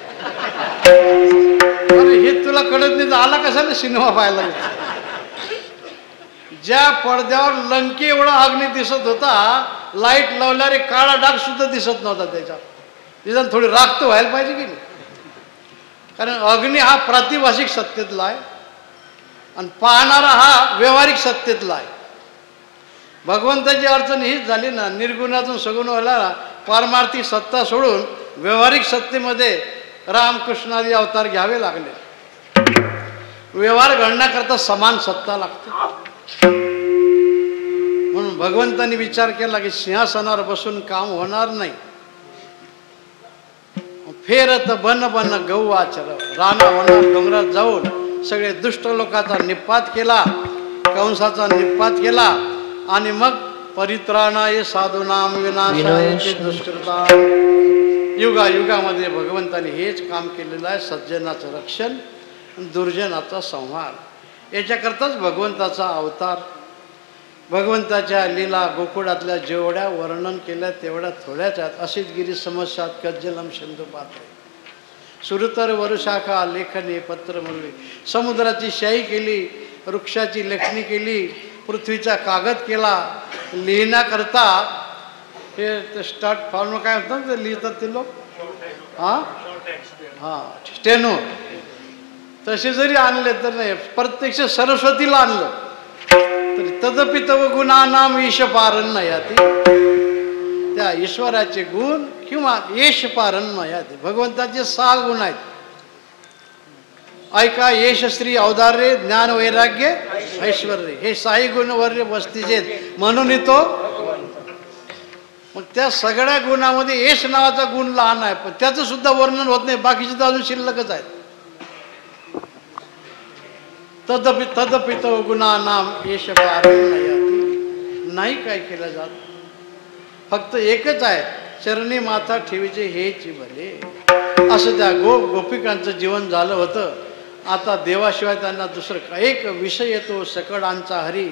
अरे हे तुला कळत नाही तर आला कशाला सिनेमा पाहायला. ज्या पडद्यावर लंके एवढा अग्नी दिसत होता, लाईट लावल्याने काळा डाग सुद्धा दिसत नव्हता त्याच्यात. निदान थोडी राख तर व्हायला पाहिजे की नाही. कारण अग्नी हा प्रातिभाषिक सत्तेतला आहे आणि पाहणारा हा व्यावहारिक सत्तेतला आहे. भगवंताची अडचण हीच झाली ना, निर्गुणातून सगुण व्हायला पारमार्थिक सत्ता सोडून व्यावहारिक सत्तेमध्ये रामकृष्णादी अवतार घ्यावे लागले. व्यवहार घडण्याकरता समान सत्ता लागते. म्हणून भगवंतांनी विचार केला की सिंहासनावर बसून काम होणार नाही, फेरत बन बन गहू आचर, राना वना डोंगरात जाऊन सगळे दुष्ट लोकांचा निपात केला, कंसाचा निपात केला आणि मग परित्राणाय साधूनाम विनाशाय दुष्कृता. युगायुगामध्ये भगवंताने हेच काम केलेलं आहे, सज्जनाचं रक्षण, दुर्जनाचा संहार. याच्याकरताच भगवंताचा अवतार. भगवंताच्या लीला गोकुळातल्या जेवढ्या वर्णन केल्या तेवढ्या थोड्याच आहेत. अशीच गिरी समस्यात कज्जलम सिंधू पात्रे सुरतर वरुशाखा लेखनी पत्र मुरली. समुद्राची शाई केली, वृक्षाची लेखणी केली, पृथ्वीचा कागद केला. लिहिण्याकरता हे स्टार्ट फॉर्म काय होतं ते लिहितात ते लोक, हां हां स्टेनो. तसे जरी आणले तर नाही, प्रत्यक्ष सरस्वतीला आणलं तरी तदपि तव गुणानाम ईश पारण याती. त्या ईश्वराचे गुण किंवा येश पारण याती. भगवंताचे 6 गुण आहेत. ऐका, येश श्री औदार्य ज्ञान वैराग्य ऐश्वर्य, हे 6 गुण वर्य वस्तीचे म्हणून तो. मग त्या सगळ्या गुणामध्ये येश नावाचा गुण लहान आहे, पण त्याचं सुद्धा वर्णन होत नाही. बाकीचे तर अजून शिल्लकच आहेत. तदपि तव गुणानाम येश पारण याती. नाही काय केलं जात, फक्त एकच आहे, चरणी माथा ठेवीचे हेच भले. असं त्या गोपिकांचं जीवन झालं होतं. आता देवाशिवाय त्यांना दुसरं एक विषय येतो सकडांचा हरी,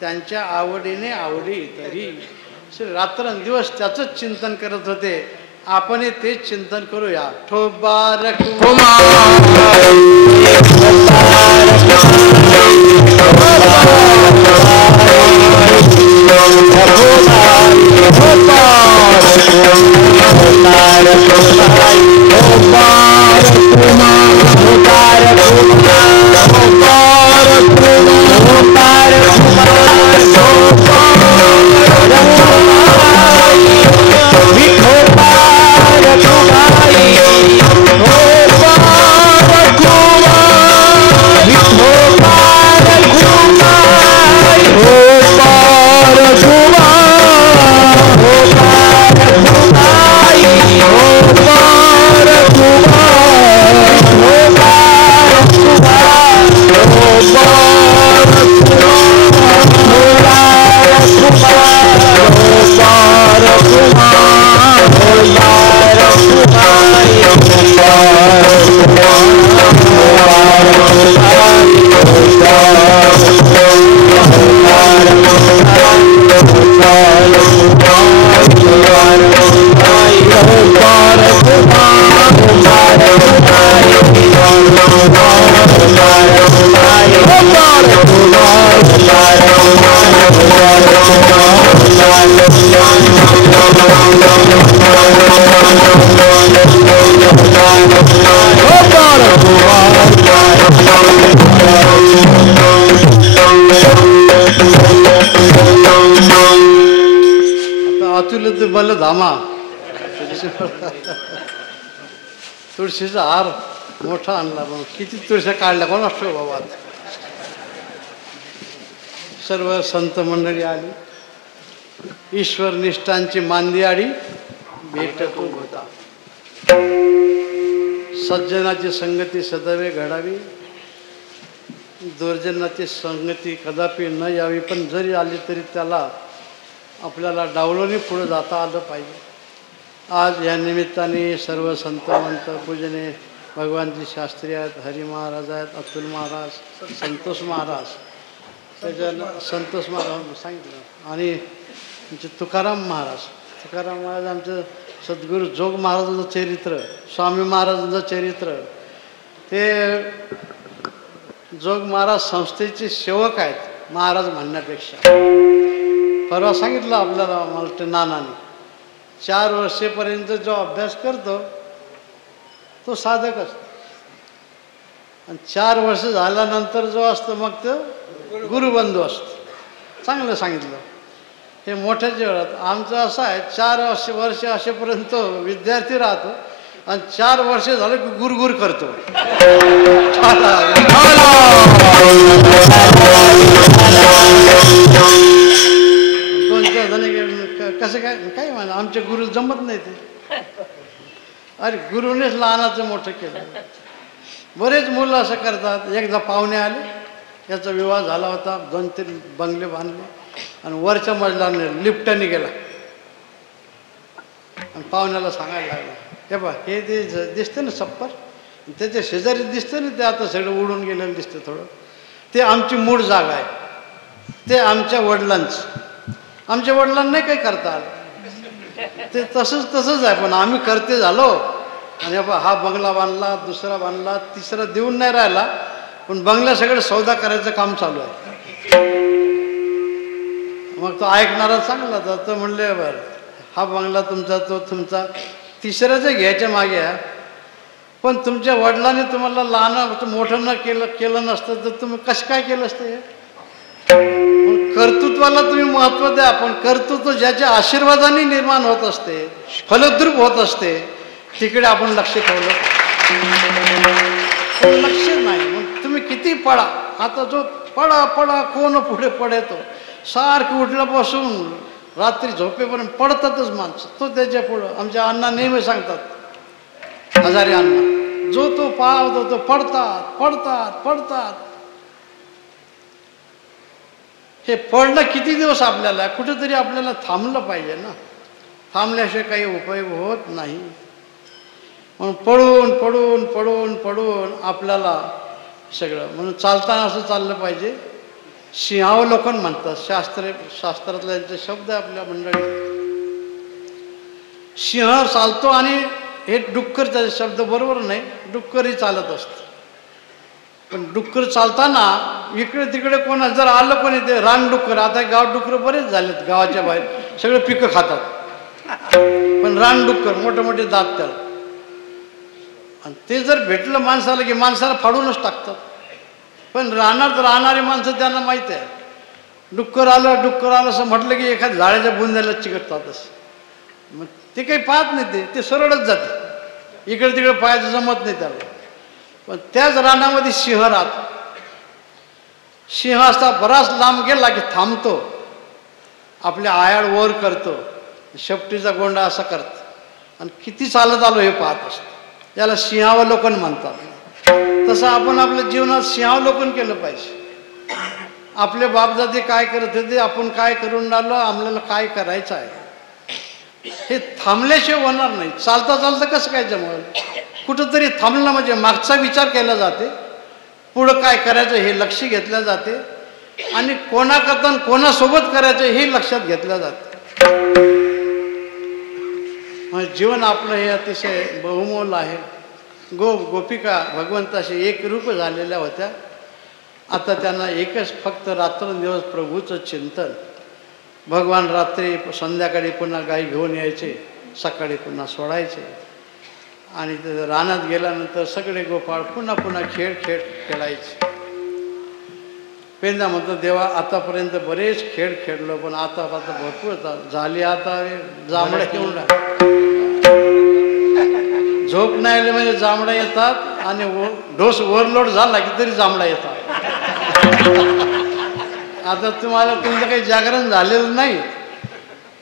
त्यांच्या आवडीने आवडी तरी. रात्रंदिवस त्याचंच चिंतन करत होते. आपण तेच चिंतन करूया. ठोबार बल धामा. तुळशीचा हार मोठा आणला, मग किती तुळशी काढल्या कोण असतो बाबा. सर्व संत मंडळी आली. ईश्वर निष्ठांची मांदी आडी भेटतो होता. सज्जनाची संगती सदैव घडावी, दुर्जनाची संगती कदापि न यावी. पण जरी आली तरी त्याला आपल्याला डावलून पुढे जाता आलं पाहिजे. आज या निमित्ताने सर्व संत मंत पूजने भगवानजी शास्त्री आहेत, हरी महाराज आहेत, अतुल महाराज, संतोष महाराज, त्याच्यानं संतोष महाराज सांगितलं, आणि तुकाराम महाराज आमचं सद्गुरू जोग महाराजांचं चरित्र, स्वामी महाराजांचं चरित्र. ते जोग महाराज संस्थेचे सेवक आहेत महाराज म्हणण्यापेक्षा. परवा सांगितलं आपल्याला मला ते नानाने, 4 वर्षेपर्यंत जो अभ्यास करतो तो साधक असतो, आणि 4 वर्ष झाल्यानंतर जो असतो मग तो गुरुबंधू असतो. चांगलं सांगितलं. हे मोठ्या जेवढात आमचं असं आहे, 4 वर्ष असेपर्यंत विद्यार्थी राहतो आणि 4 वर्ष झालं की गुरगुर करतो. कसं काय काय म्हणा, आमचे गुरु जमत नाही ते. अरे गुरुनेच लहानाचं मोठं केलं. बरेच मुलं असं करतात. एकदा पाहुणे आले, याचा विवाह झाला होता, 2-3 बंगले बांधले आणि वरच्या मजल्याने लिफ्टने गेला आणि पाहुण्याला सांगायला लागला, हे बा हे ते दिसतं ना छप्पर, त्याच्या शेजारी दिसतं ना ते आता सगळं उडून गेलेलं दिसतं थोडं, ते आमची मूळ जागा आहे, ते आमच्या वडिलांचं. आमच्या वडिलांना नाही काही करता आलं, ते तसंच आहे. पण आम्ही करते झालो आणि हा बंगला बांधला, दुसरा बांधला, तिसरा देऊन नाही राहिला, पण बंगल्या सगळं सौदा करायचं काम चालू आहे. मग तो ऐकणारा चांगला तर म्हणले, बरं हा बंगला तुमचा, तो तुमचा, तिसऱ्याच घ्यायच्या मागे आहे. पण तुमच्या वडिलांनी तुम्हाला लहान मोठं न केलं नसतं तर तुम्ही कसं काय केलं असतं? हे कर्तृत्वाला तुम्ही महत्त्व द्या. पण कर्तृत्व ज्याच्या आशीर्वादाने निर्माण होत असते, फलद्रूप होत असते, तिकडे आपण लक्ष ठेवलं. लक्ष नाही. मग तुम्ही किती पडा, आता जो पडा कोण पुढे पडेतो, सारखी उठल्यापासून रात्री झोपेपर्यंत पडतातच माणसं. तो त्याच्या पुढं आमच्या अण्णा नेहमी सांगतात, हजारे अण्णा, जो तो पावतो तो पडतात. हे पडलं किती दिवस आपल्याला, कुठेतरी आपल्याला थांबलं पाहिजे ना. थांबल्याशिवाय काही उपयोग होत नाही. म्हणून पडून आपल्याला सगळं, म्हणून चालताना असं चाललं पाहिजे. सिंहावलोकन म्हणतात शास्त्रातला यांचे शब्द आहे आपल्या मंडळीत. सिंह चालतो आणि हे डुक्कर, त्याचे शब्द बरोबर नाही, डुक्करही चालत असतं. पण डुक्कर चालताना इकडे तिकडे कोणा जर आलं कोणी, ते रानडुक्कर, आता गाव डुक्कर बरेच झालेत गावाच्या बाहेर, सगळे पिकं खातात. पण रानडुक्कर मोठे मोठे दात त्याला, आणि ते जर भेटलं माणसाला की माणसाला फाडूनच टाकतात. पण रानात राहणारी माणसं त्यांना माहीत आहे, डुक्कर आलं असं म्हटलं की एखाद्या झाडाच्या बुंद्याला चिकटतात असं. मग ते काही पाहत नाही, ते सरळच जाते, इकडे तिकडे पाहायचं जमत नाही त्याला. पण त्याच रानामध्ये सिंह राहतो. सिंह असा बराच लांब गेला की थांबतो, आपल्या आयाड वर करतो, शेपटीचा गोंडा असा करतो आणि किती चालत आलो हे पाहत असतो. याला सिंहावलोकन म्हणतात. तसं आपण आपल्या जीवनात सिंहावलोकन केलं पाहिजे. आपले बापदादे काय करत होते, आपण काय करून राहिलो, आपल्याला काय करायचं आहे, हे थांबल्याशिवाय होणार नाही. चालता कसं काय जमलं? कुठंतरी थांबलं म्हणजे मागचा विचार केला जाते, पुढं काय करायचं हे लक्ष घेतलं जाते, आणि कोणाकरता कोणासोबत करायचं हे लक्षात घेतलं जातं. जीवन आपलं हे अतिशय बहुमोल आहे. गोपिका भगवंताशी एक रूप झालेल्या होत्या. आता त्यांना एकच फक्त रात्रंदिवस प्रभूचं चिंतन. भगवान रात्री संध्याकाळी पुन्हा गाई घेऊन यायचे, सकाळी पुन्हा सोडायचे, आणि रानात गेल्यानंतर सगळे गोपाळ पुन्हा खेळायचे. पेंदा म्हणतो, देवा आतापर्यंत बरेच खेळ खेळलो, पण आता भरपूर झाली, आता जांभळ्या घेऊन झोप नाही आली म्हणजे जांभळ्या येतात, आणि डोस ओव्हरलोड झाला की तरी जांभळ्या येतात. आता तुम्हाला तुमचं काही जागरण झालेलं नाही,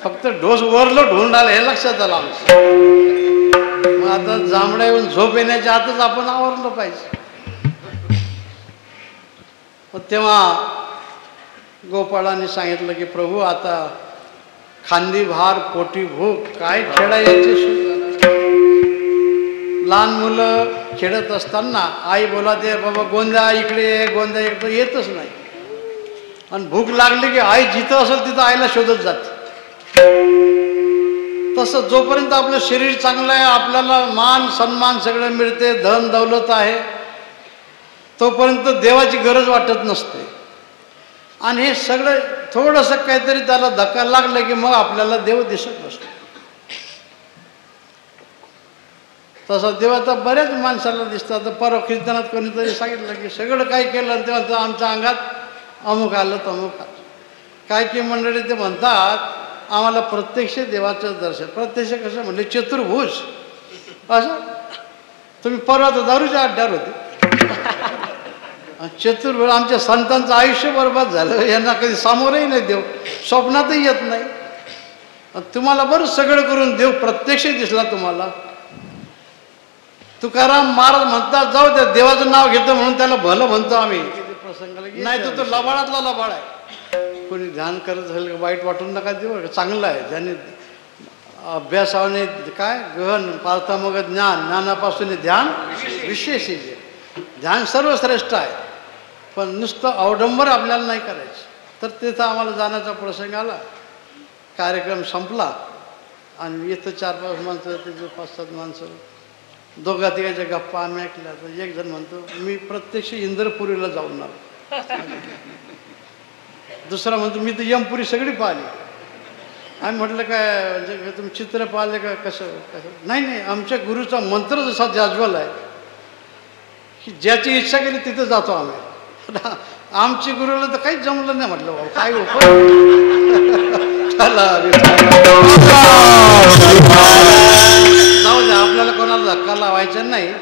फक्त डोस ओव्हरलोड होऊन राहिला हे लक्षात आलं आमचं. मग आता जांभळ्या येऊन झोप येण्याच्या आतच आपण आवरलं पाहिजे. मग तेव्हा गोपाळांनी सांगितलं की प्रभू आता खांदी भार पोटी भूक, काय खेळायची. लहान मुलं खेळत असताना आई बोलाते, बाबा गोंद्या इकडे, गोंद्या इकडे, येतच नाही. आणि भूक लागली की आई जिथं असेल तिथं आईला शोधत जाते. तसं जोपर्यंत आपलं शरीर चांगलं आहे, आपल्याला मान सन्मान सगळं मिळते, धन दौलत आहे, तोपर्यंत देवाची गरज वाटत नसते. आणि हे सगळं थोडंसं काहीतरी त्याला धक्का लागलं की मग आपल्याला देव दिसत नसतो. तसं देव आता बऱ्याच माणसाला दिसतात. परवा कीर्तनात कोणीतरी सांगितलं की सगळं काय केलं तेव्हा आमच्या अंगात अमुक आलं तमुक आलं. काय की मंडळी ते म्हणतात, आम्हाला प्रत्यक्ष देवाचं दर्शन. प्रत्यक्ष कसं म्हणले, चतुर्भुज असं. तुम्ही परवा तर दारूच्या अड्ड्यावर होते. चतुर्भुज आमच्या संतांचं आयुष्य बरबाद झालं, यांना कधी सामोरही नाही देव, स्वप्नातही येत नाही. तुम्हाला बरं सगळं करून देव प्रत्यक्ष दिसला तुम्हाला. तुकाराम महाराज म्हणतात जाऊ दे, देवाचं नाव घेतो म्हणून त्याला भलं म्हणतो आम्ही, नाही तर तो लबाडातला लबाड आहे. कोणी ध्यान करत झालं वाईट वाटून नका देऊ, चांगलं आहे. ज्याने अभ्यासाने काय गहन पाळता मग ज्ञान, ज्ञानापासून ध्यान विशेष आहे. ध्यान सर्वश्रेष्ठ आहे, पण नुसतं अवडंबर आपल्याला नाही करायचं. तर तिथं आम्हाला जाण्याचा प्रसंग आला. कार्यक्रम संपला आणि इथं 4-5 माणसं, तिथं 5-7 माणसं, दोघा तिघाच्या गप्पा आम्ही ऐकल्या. तर एक जण म्हणतो मी प्रत्यक्ष इंद्रपुरीला जाऊन आलो. दुसरा म्हणतो मी तर यमपुरी सगळी पाहिली. आम्ही म्हटलं काय म्हणजे तुम्ही चित्र पाहिले का, कसं कसं? नाही नाही, आमच्या गुरुचा मंत्र जसा जाज्वल आहे की ज्याची इच्छा केली तिथं जातो आम्ही. आमची गुरुला तर काहीच जमलं नाही. म्हटलं बाबा काय जाऊ द्या, आपल्याला कोणाला धक्का लावायचा नाही.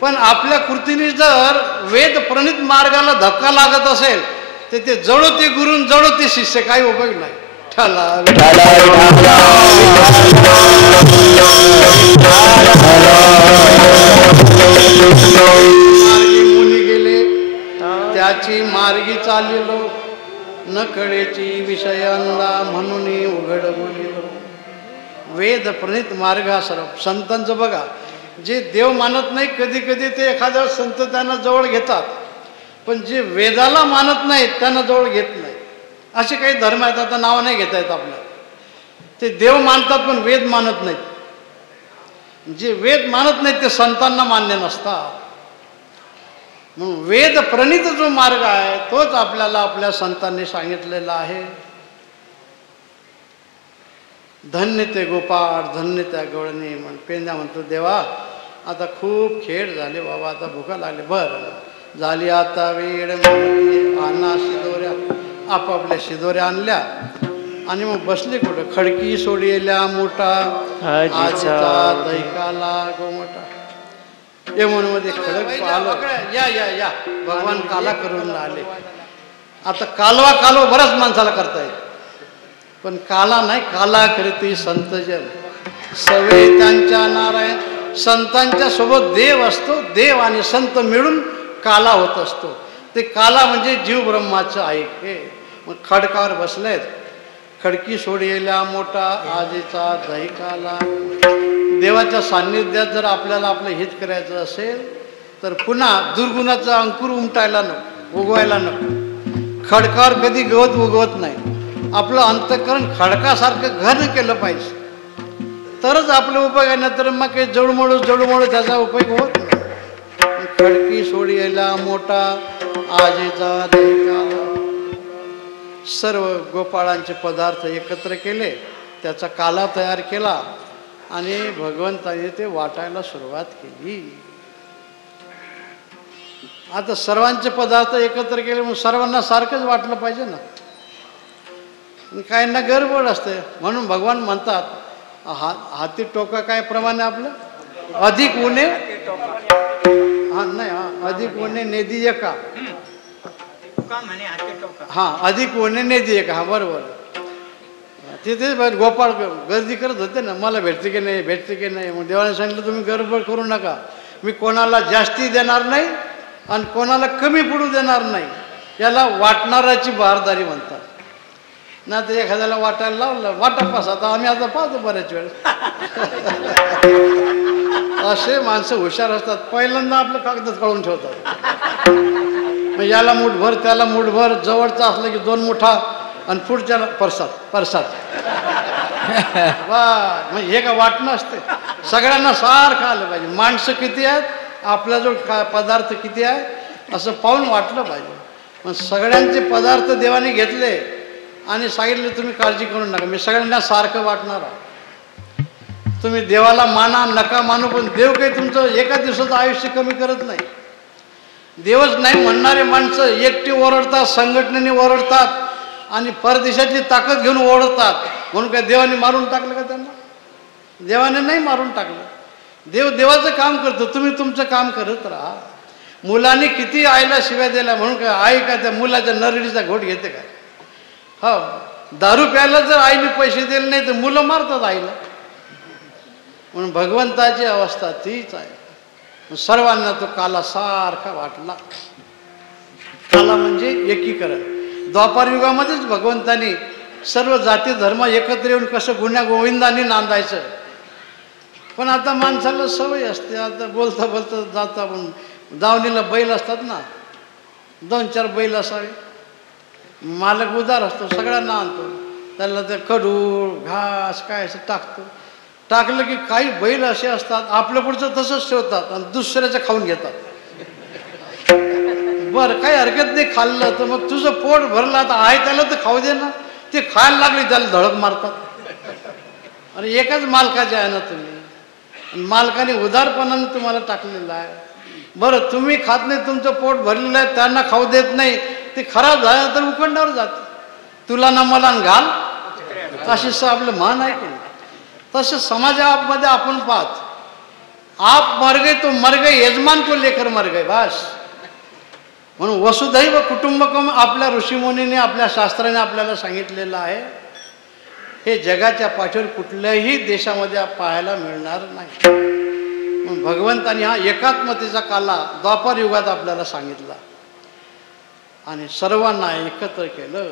पण आपल्या कृतीने जर वेद प्रणित मार्गाला धक्का लागत असेल तर ते जळो ते गुरु, जळो ते शिष्य, काही उपयोग नाही. मार्गी मुनी गेले त्याची मार्गी चाललो, न कळेची विषयांना म्हणून उघड बोलिलो. वेद प्रणित मार्ग हा सर्व संतांचं बघा. जे देव मानत नाही कधी कधी ते एखाद्या संत त्यांना जवळ घेतात, पण जे वेदाला मानत नाहीत त्यांना जवळ घेत नाही. असे काही धर्म आहेत, आता नाव नाही घेता येत आपल्याला. ते देव मानतात पण वेद मानत नाहीत. जे वेद मानत नाहीत ते संतांना मान्य नसतात. म्हणून वेद प्रणित जो मार्ग आहे तोच आपल्याला आपल्या संतांनी सांगितलेला आहे. धन्य ते गोपाळ, धन्य त्या गवळणी. म्हण पेंद्या म्हणतो देवा आता खूप खेळ झाले बाबा, आता भुका लागले. बरं झाली आता वेळ, आणा शिदोऱ्या. आपापल्या शिदोऱ्या आणल्या आणि मग बसले कुठं. खडकी सोडलेल्या मोठा आजीचा दैकाला गोमटा. यमुनेमध्ये खडक पाहिलं. या या या भगवान काला करून आले. आता कालवा बऱ्याच माणसाला करता येईल, पण काला नाही, काला करते संतजन. सवे त्यांच्या नारायण. संतांच्या सोबत देव असतो, देव आणि संत मिळून काला होत असतो. ते काला म्हणजे जीव ब्रह्माचं ऐके. मग खडकावर बसलेत. खडकी सोडलेल्या मोठा आजीचा दैकाला. देवाच्या सान्निध्यात जर आपल्याला आपलं हित करायचं असेल तर पुन्हा दुर्गुणाचा अंकुर उमटायला नको, उगवायला नको. खडकावर कधी गवत उगवत नाही. आपलं अंतःकरण खडकासारखं घन केलं पाहिजे, तरच आपलं उपयोग आहे. ना तर मग काही जडमोड त्याचा उपयोग होत नाही. खडकी सोडलेला मोठा आजीचा दैकाला. सर्व गोपाळांचे पदार्थ एकत्र केले, त्याचा काला तयार केला आणि भगवंताने ते वाटायला सुरुवात केली. आता सर्वांचे पदार्थ एकत्र केले मग सर्वांना सारखंच वाटलं पाहिजे ना. काहींना गडबड असते, म्हणून भगवान म्हणतात हाती टोका काय प्रमाणे आपलं अधिक उणे. हा नाही, अधिक उणे नेदी का. हा अधिक उणे नेदी का. हा बरोबर. तिथे गोपाळ गर्दी करत होते ना, मला भेटते की नाही भेटते की नाही. मग देवाने सांगितलं तुम्ही गडबड करू नका, मी कोणाला जास्ती देणार नाही आणि कोणाला कमी पडू देणार नाही. याला वाटणाराची बहारदारी म्हणतात. ना तर एखाद्याला वाटायला लावलं वाटापास. आता आम्ही आता पाहतो बऱ्याच वेळेस असे माणसं हुशार असतात. पहिल्यांदा आपलं कागदात काढून ठेवतात. मग याला मुठभर त्याला मुठभर, जवळचा असलं की 2 मुठा आणि पुढच्याला परसाद. वा मग हे का वाटणं असते. सगळ्यांना सारखं आलं पाहिजे. माणसं किती आहेत, आपल्याजवळ पदार्थ किती आहे असं पाहून वाटलं पाहिजे. मग सगळ्यांचे पदार्थ देवाने घेतले आणि सांगितले तुम्ही काळजी करू नका, मी सगळ्यांना सारखं वाटणार आहे. तुम्ही देवाला माना नका मानू, पण देव काही तुमचं एका दिवसाचं आयुष्य कमी करत नाही. देवच नाही म्हणणारे माणसं एकटी ओरडतात, संघटनेने ओरडतात आणि परदेशातली ताकद घेऊन ओरडतात. म्हणून काय देवाने मारून टाकलं का त्यांना? देवाने नाही मारून टाकलं. देव देवाचं काम करतो, तुम्ही तुमचं काम करत राहा. मुलांनी किती आईला शिव्या दिल्या म्हणून काय आई काय त्या मुलाच्या नरडीचा घोट घेते काय? हो, दारू प्यायला जर आईने पैसे दिले नाही तर मुलं मारतात आईला. म्हणून भगवंताची अवस्था तीच आहे. सर्वांना तो काला सारखा वाटला. काला म्हणजे एकीकरण. द्वापार युगामध्येच भगवंतांनी सर्व जाती धर्म एकत्र येऊन कसं गुण्या गोविंदांनी नांदायचं. पण आता माणसाला सवय असते, आता बोलता बोलता जाता पण दावणीला बैल असतात ना, 2-4 बैल असावे, मालक उदार असतो, सगळ्यांना आणतो, त्याला ते कडू घास काय असं टाकतो. टाकलं की काही बैल असे असतात आपल्या पुढचं तसंच ठेवतात आणि दुसऱ्याचं खाऊन घेतात. बरं काही हरकत नाही खाल्लं तर मग तुझं पोट भरलं, आता आहे त्याला तर खाऊ दे ना. ते खायला लागले त्याला धडक मारतात. आणि एकाच मालकाचे आहे ना तुम्ही, मालकाने उदारपणाने तुम्हाला टाकलेलं आहे. बरं तुम्ही खात नाही, तुमचं पोट भरलेलं आहे, त्यांना खाऊ देत नाही, ते खराब झालं तर उखंडावर जातं. तुला ना मला घाल, अशी आपलं मान आहे की नाही. तसं समाजामध्ये आपण पाहत, आप मर गए तो मर गए, यजमान को लेकर मर गए बस. म्हणून वसुधैव कुटुंबकम आपल्या ऋषीमुनीने आपल्या शास्त्राने आपल्याला सांगितलेलं आहे. हे जगाच्या पाठीवर कुठल्याही देशामध्ये पाहायला मिळणार नाही. म्हणून भगवंतानी हा एकात्मतेचा काला द्वापार युगात आपल्याला सांगितला आणि सर्वांना एकत्र केलं.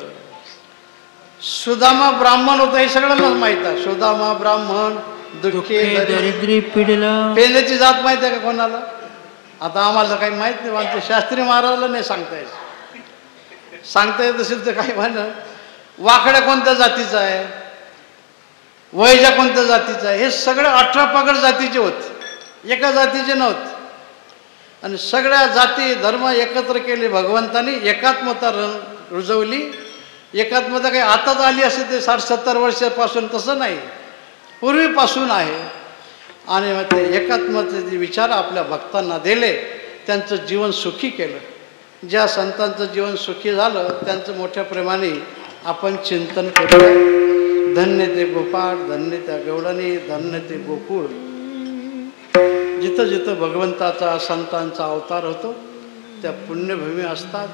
सुदामा ब्राह्मण होता हे सगळ्यांनाच माहित आहे. सुदामा ब्राह्मण, दुःखे दरिद्री पिढीला. पेंद्याची जात माहिती आहे का कोणाला? आता आम्हाला काही माहित नाही, आमचे शास्त्री महाराजला नाही सांगता येत. सांगता येत असेल तर काय म्हणा, वाकड्या कोणत्या जातीचा आहे, वैजा कोणत्या जातीचा आहे, हे सगळं 18 पगड जातीचे होते, एका जातीचे नव्हते. आणि सगळ्या जाती धर्म एकत्र केले भगवंतानी, एकात्मता रुजवली. एकात्मता काही आताच आली असे ते 60-70 वर्षापासून, तसं नाही, पूर्वीपासून आहे. आणि मग ते एकात्मतेचे विचार आपल्या भक्तांना दिले, त्यांचं जीवन सुखी केलं. ज्या संतांचं जीवन सुखी झालं त्यांचं मोठ्या प्रेमाने आपण चिंतन करूया. धन्य ते गोपाळ, धन्य त्या गवळणी, धन्य ते गोकुळ. जिथं जिथं भगवंताचा संतांचा अवतार होतो त्या पुण्यभूमी असतात.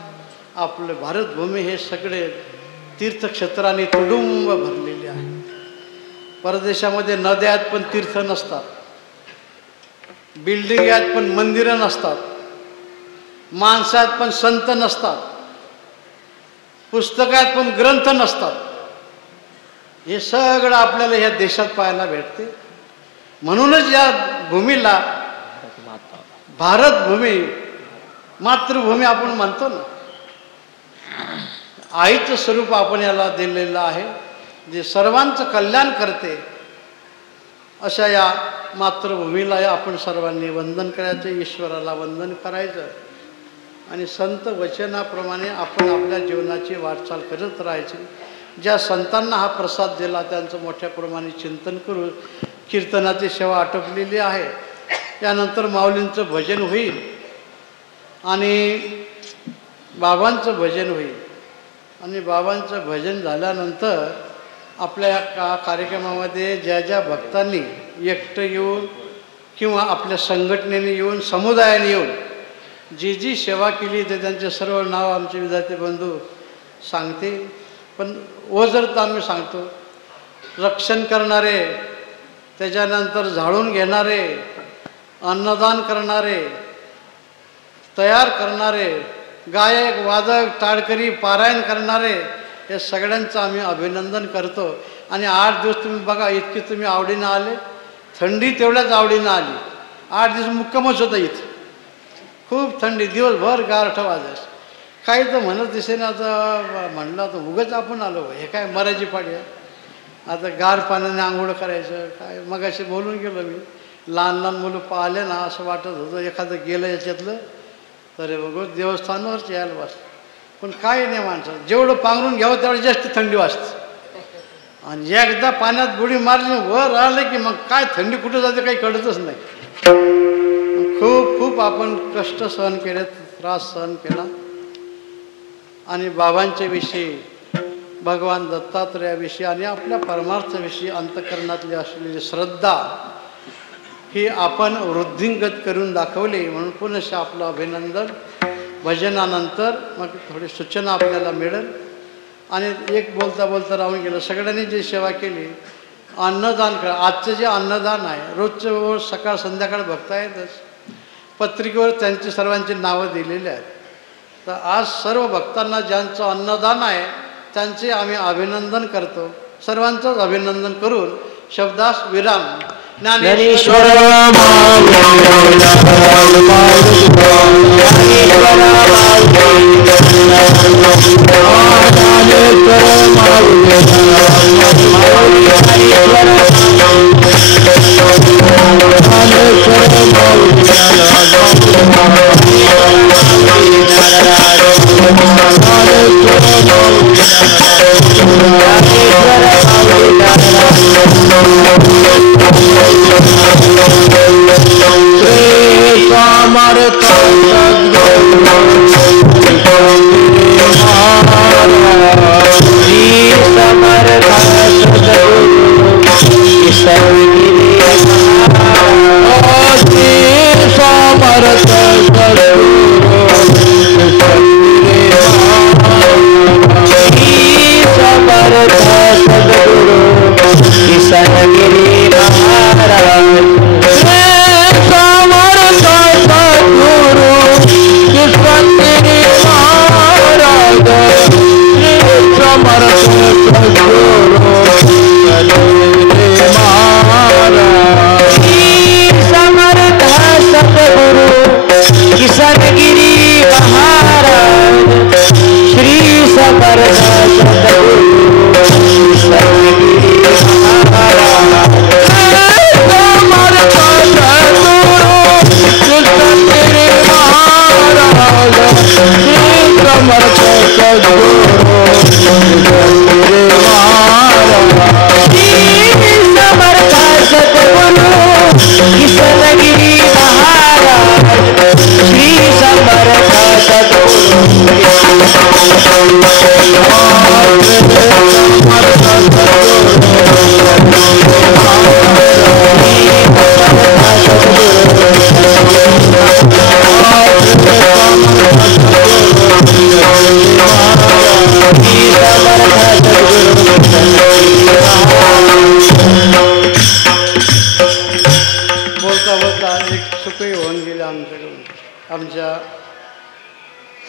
आपले भारतभूमी हे सगळे तीर्थक्षेत्राने तुडुंब भरलेले आहे. परदेशामध्ये नद्या आहेत पण तीर्थ नसतात, बिल्डिंग आहेत पण मंदिरं नसतात, माणसं आहेत पण संत नसतात, पुस्तकं आहेत पण ग्रंथ नसतात. हे सगळं आपल्याला ह्या देशात पाहायला भेटते. म्हणूनच या भूमीला भारतभूमी, मातृभूमी आपण म्हणतो ना, आईचं स्वरूप आपण याला दिलेलं आहे, जे सर्वांचं कल्याण करते. अशा या मातृभूमीला आपण सर्वांनी वंदन करायचं, ईश्वराला वंदन करायचं आणि संत वचनाप्रमाणे आपण आपल्या जीवनाची वाटचाल करत राहायची. ज्या संतांना हा प्रसाद दिला त्यांचं मोठ्या प्रमाणे चिंतन करू. कीर्तनाची सेवा आटोपलेली आहे. त्यानंतर माऊलींचं भजन होईल आणि बाबांचं भजन होईल. आणि बाबांचं भजन झाल्यानंतर आपल्या कार्यक्रमामध्ये ज्या ज्या भक्तांनी एकटं येऊन किंवा आपल्या संघटनेने येऊन, समुदायाने येऊन जी जी सेवा केली ते त्यांचे सर्व नाव आमचे विद्यार्थी बंधू सांगते. पण ओझरत आम्ही सांगतो, रक्षण करणारे, त्याच्यानंतर झाडून घेणारे, अन्नदान करणारे, तयार करणारे, गायक वादक टाळकरी पारायण करणारे, हे सगळ्यांचं आम्ही अभिनंदन करतो. आणि 8 दिवस तुम्ही बघा, इतकी तुम्ही आवडीनं आले, थंडी तेवढ्याच आवडीनं आली. 8 दिवस मुक्कामच होता इथं, खूप थंडी, दिवसभर गारठा वाजायचं. काही तर म्हणत दिसे ना, आता म्हणलं आता उगाच आपण आलो, हे काय मराठी पाडी आहे, आता गार पाण्याने आंघोळ करायचं काय. मग असे बोलून गेलो मी, लहान लहान मुलं पाहिले ना असं वाटत होतं एखादं गेलं याच्यातलं तर बघू देवस्थानावरच यायला बस. पण काय नाही, माणसं जेवढं पांघरून घ्यावं तेवढं जास्त थंडी वाजते. आणि एकदा पाण्यात बुडी मारली वर आलं की मग काय थंडी कुठं जाते काही कळतच नाही. खूप खूप आपण कष्ट सहन केले, त्रास सहन केला. आणि बाबांच्या विषयी, भगवान दत्तात्रयाविषयी आणि आपल्या परमार्थाविषयी अंतःकरणातली असलेली श्रद्धा ही आपण वृद्धिंगत करून दाखवली. म्हणून पुनश्च आपलं अभिनंदन. भजनानंतर मग थोडी सूचना आपल्याला मिळेल. आणि एक बोलता बोलता राहून गेलं, सगळ्यांनी जी सेवा केली, अन्नदान करा. आजचं जे अन्नदान आहे रोजचं सकाळ संध्याकाळ बघता येतच, पत्रिकेवर त्यांची सर्वांची नावं दिलेली आहेत. तर आज सर्व भक्तांना ज्यांचं अन्नदान आहे त्यांचे आम्ही अभिनंदन करतो. सर्वांचंच अभिनंदन करून शब्दास विराम. ज्ञानेश्वर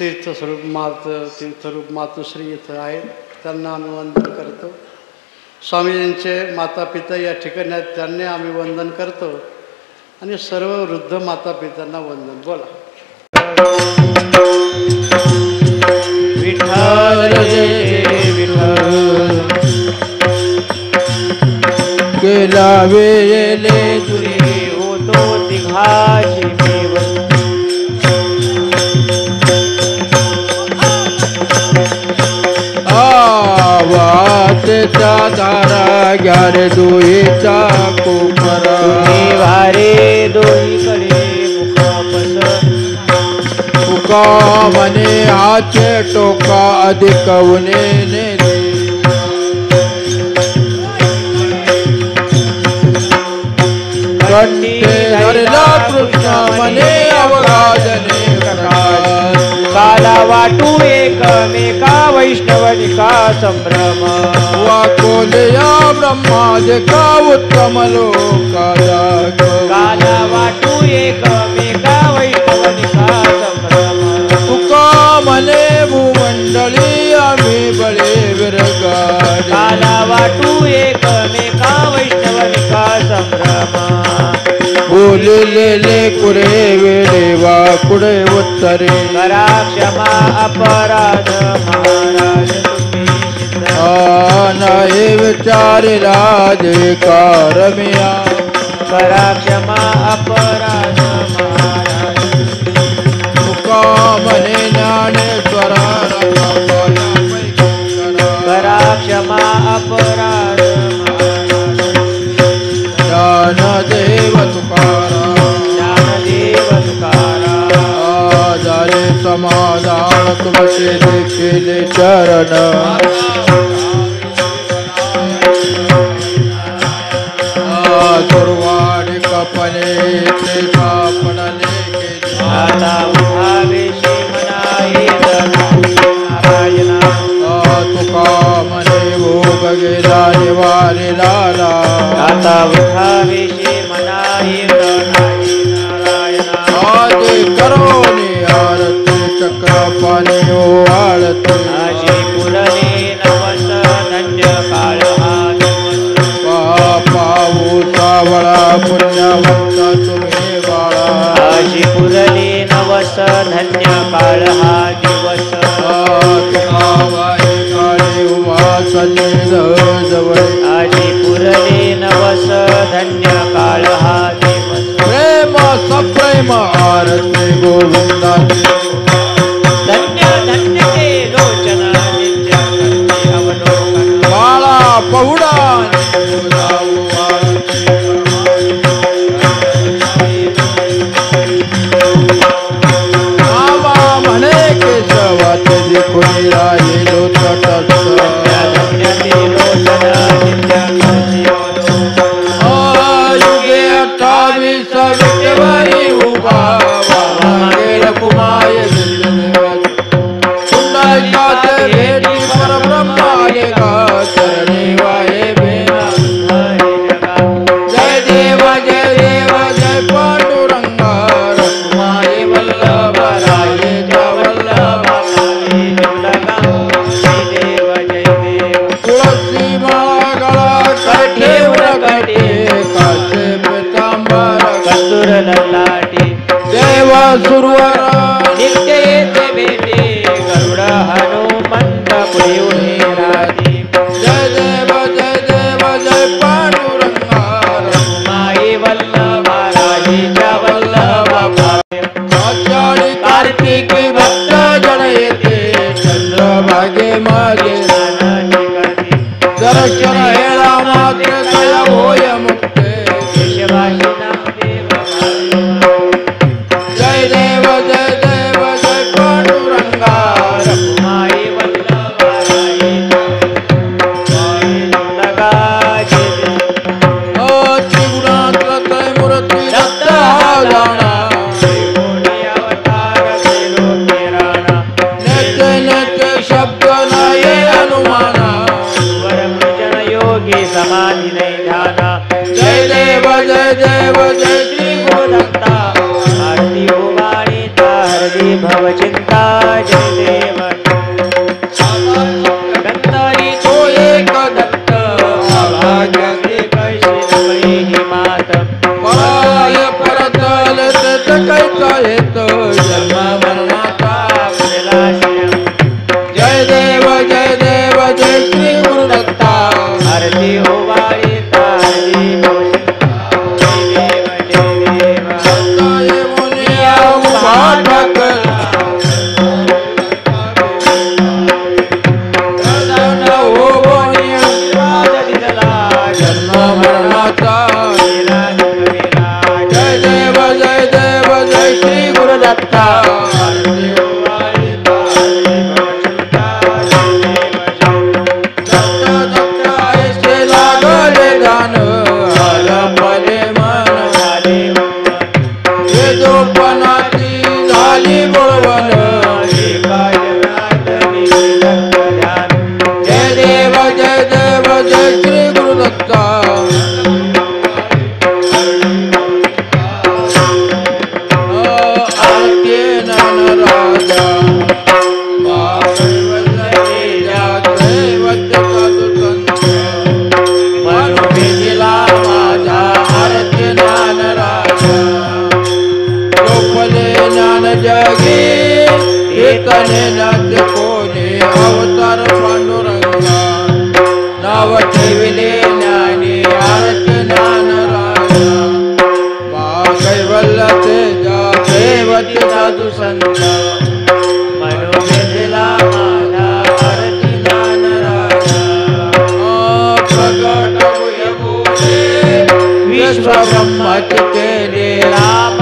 तीर्थस्वरूप तीर्थरूप मातोश्री इथं आहेत, त्यांना आम्ही वंदन करतो. स्वामीजींचे माता पिता या ठिकाणी आहेत, त्यांनी आम्ही वंदन करतो. आणि सर्व वृद्ध माता पित्यांना वंदन. बोला. विठ्ठल जय विठ्ठल गेला वेळेले तुरी होतो तिघाची देव वाचेचा धारा ग्यार दोहीचा कोपरा वारे दोहीकडे मुखापस तुका म्हणे आचे टोका अधिक उन्हेने कंठे धरला कृष्ण म्हणे अवघाजने काला वाटू एकमेका वैष्णवनिका संभ्रम वाकोलया ब्रह्मादिका उत्तम लोकाला काला वाटू एकमेका वैष्णवनिका संभ्रम तुका म्हणे भूमंडळी आम्ही बळे विरगारी काला वाटू एकमेका वैष्णवनिका संभ्रम बोललेले कुरे वेळे वाकुडे उत्तरे करा क्षमा अपराध महाराज नाही विचारिला जे कारमिया करा क्षमा अपराध महाराज तुका म्हणे ज्ञानेश्वरा करा क्षमा अपराध ज्ञानदेव तुकाराम ज्ञानदेव तुकाराम झाले समाधान तुमचे देखील चरण सुरवाडी कपने ते सापडले गेले आता उठावेशी मनाई नारायणा तुका म्हणे भोग गेला निवारिला आता उठावेशी मनाई नारायणा पुण्यवंत तुम्ही बाळा आजी पुरली नवस धन्य काळ हा दिवस तुकावाई काळी उभा सन्निध जवळ आजी पुरली नवस धन्य काळ हा दिवस प्रेम सप्रेम आरती गोविंदाची धन्य धन्य ते लोचन नित्य करते अवलोकन बाळा पहुडा म्हणे केशवाचे कोणी राहिलो तटस्थ धन्य ते लोचन नित्य करते अवलोकन युगे 28 विटेवरी उभा वांगेल कुमाय पुंडलिकाचे भेटी परब्रह्माले गा चरणी वाहे बेना जय देव जय पांडुरंगा रखुमाई वल्लभ राये वल्लभ तुळसी माळा गळा ठेवून कटे काचे पितांबर कस्तुर ललाटी देव सुरवर नित्य येते भेटे गरुड हनुमंत पुढे उभे राधी जय देव जय पांडुरंगा माई वल्लभा राजेच्या वल्लभा आषाढी कार्तिक भक्त जन येते चंद्रभागे मागे दर्शन हेळा मात्र कया होय मुक्ते जय देव जय पांडुरंगा त्रिगुणात्र त्रयमूर्ती दत्त जाणा नित्य शब्द नाही अनुमाना योगी समाधी नहीं ध्याना जय देव जय श्री गोदत्ता आरती उभारी हरदी भव चिंता जय देव दत्तारी तो एक दत्त आभाग्य कैसे ही मात पराय परतल तत कैसा येतो जन्म मरणाचा विलासयम जय देव जय श्री गुरुदत्ता आरती उभारी हरदी भव चिंता जय देव दत्ताय मुनिया उभा ठाकल दर्शन हो बोनिया जन्म मरणाचा जय देव जय श्री गुरुदत्ता दत्त ऐसे लागले दान आलपले मन हे जोपनाची झाली बोलवन जय देव जय श्री गुरुदत्ता आरती नन राजा मनोभिला माझा आरती ज्ञान राजा लोपले ज्ञान जगी एकने नाच कोणी अवतार पांडुरंगा नाव ठेविले ज्ञानी आरती ज्ञान राजा मा कैवल्य तेजा देवती साधू संत मनोभिला माझा आरती ज्ञान राजा प्रगट होय बोले विश्व ब्रह्मच केले राम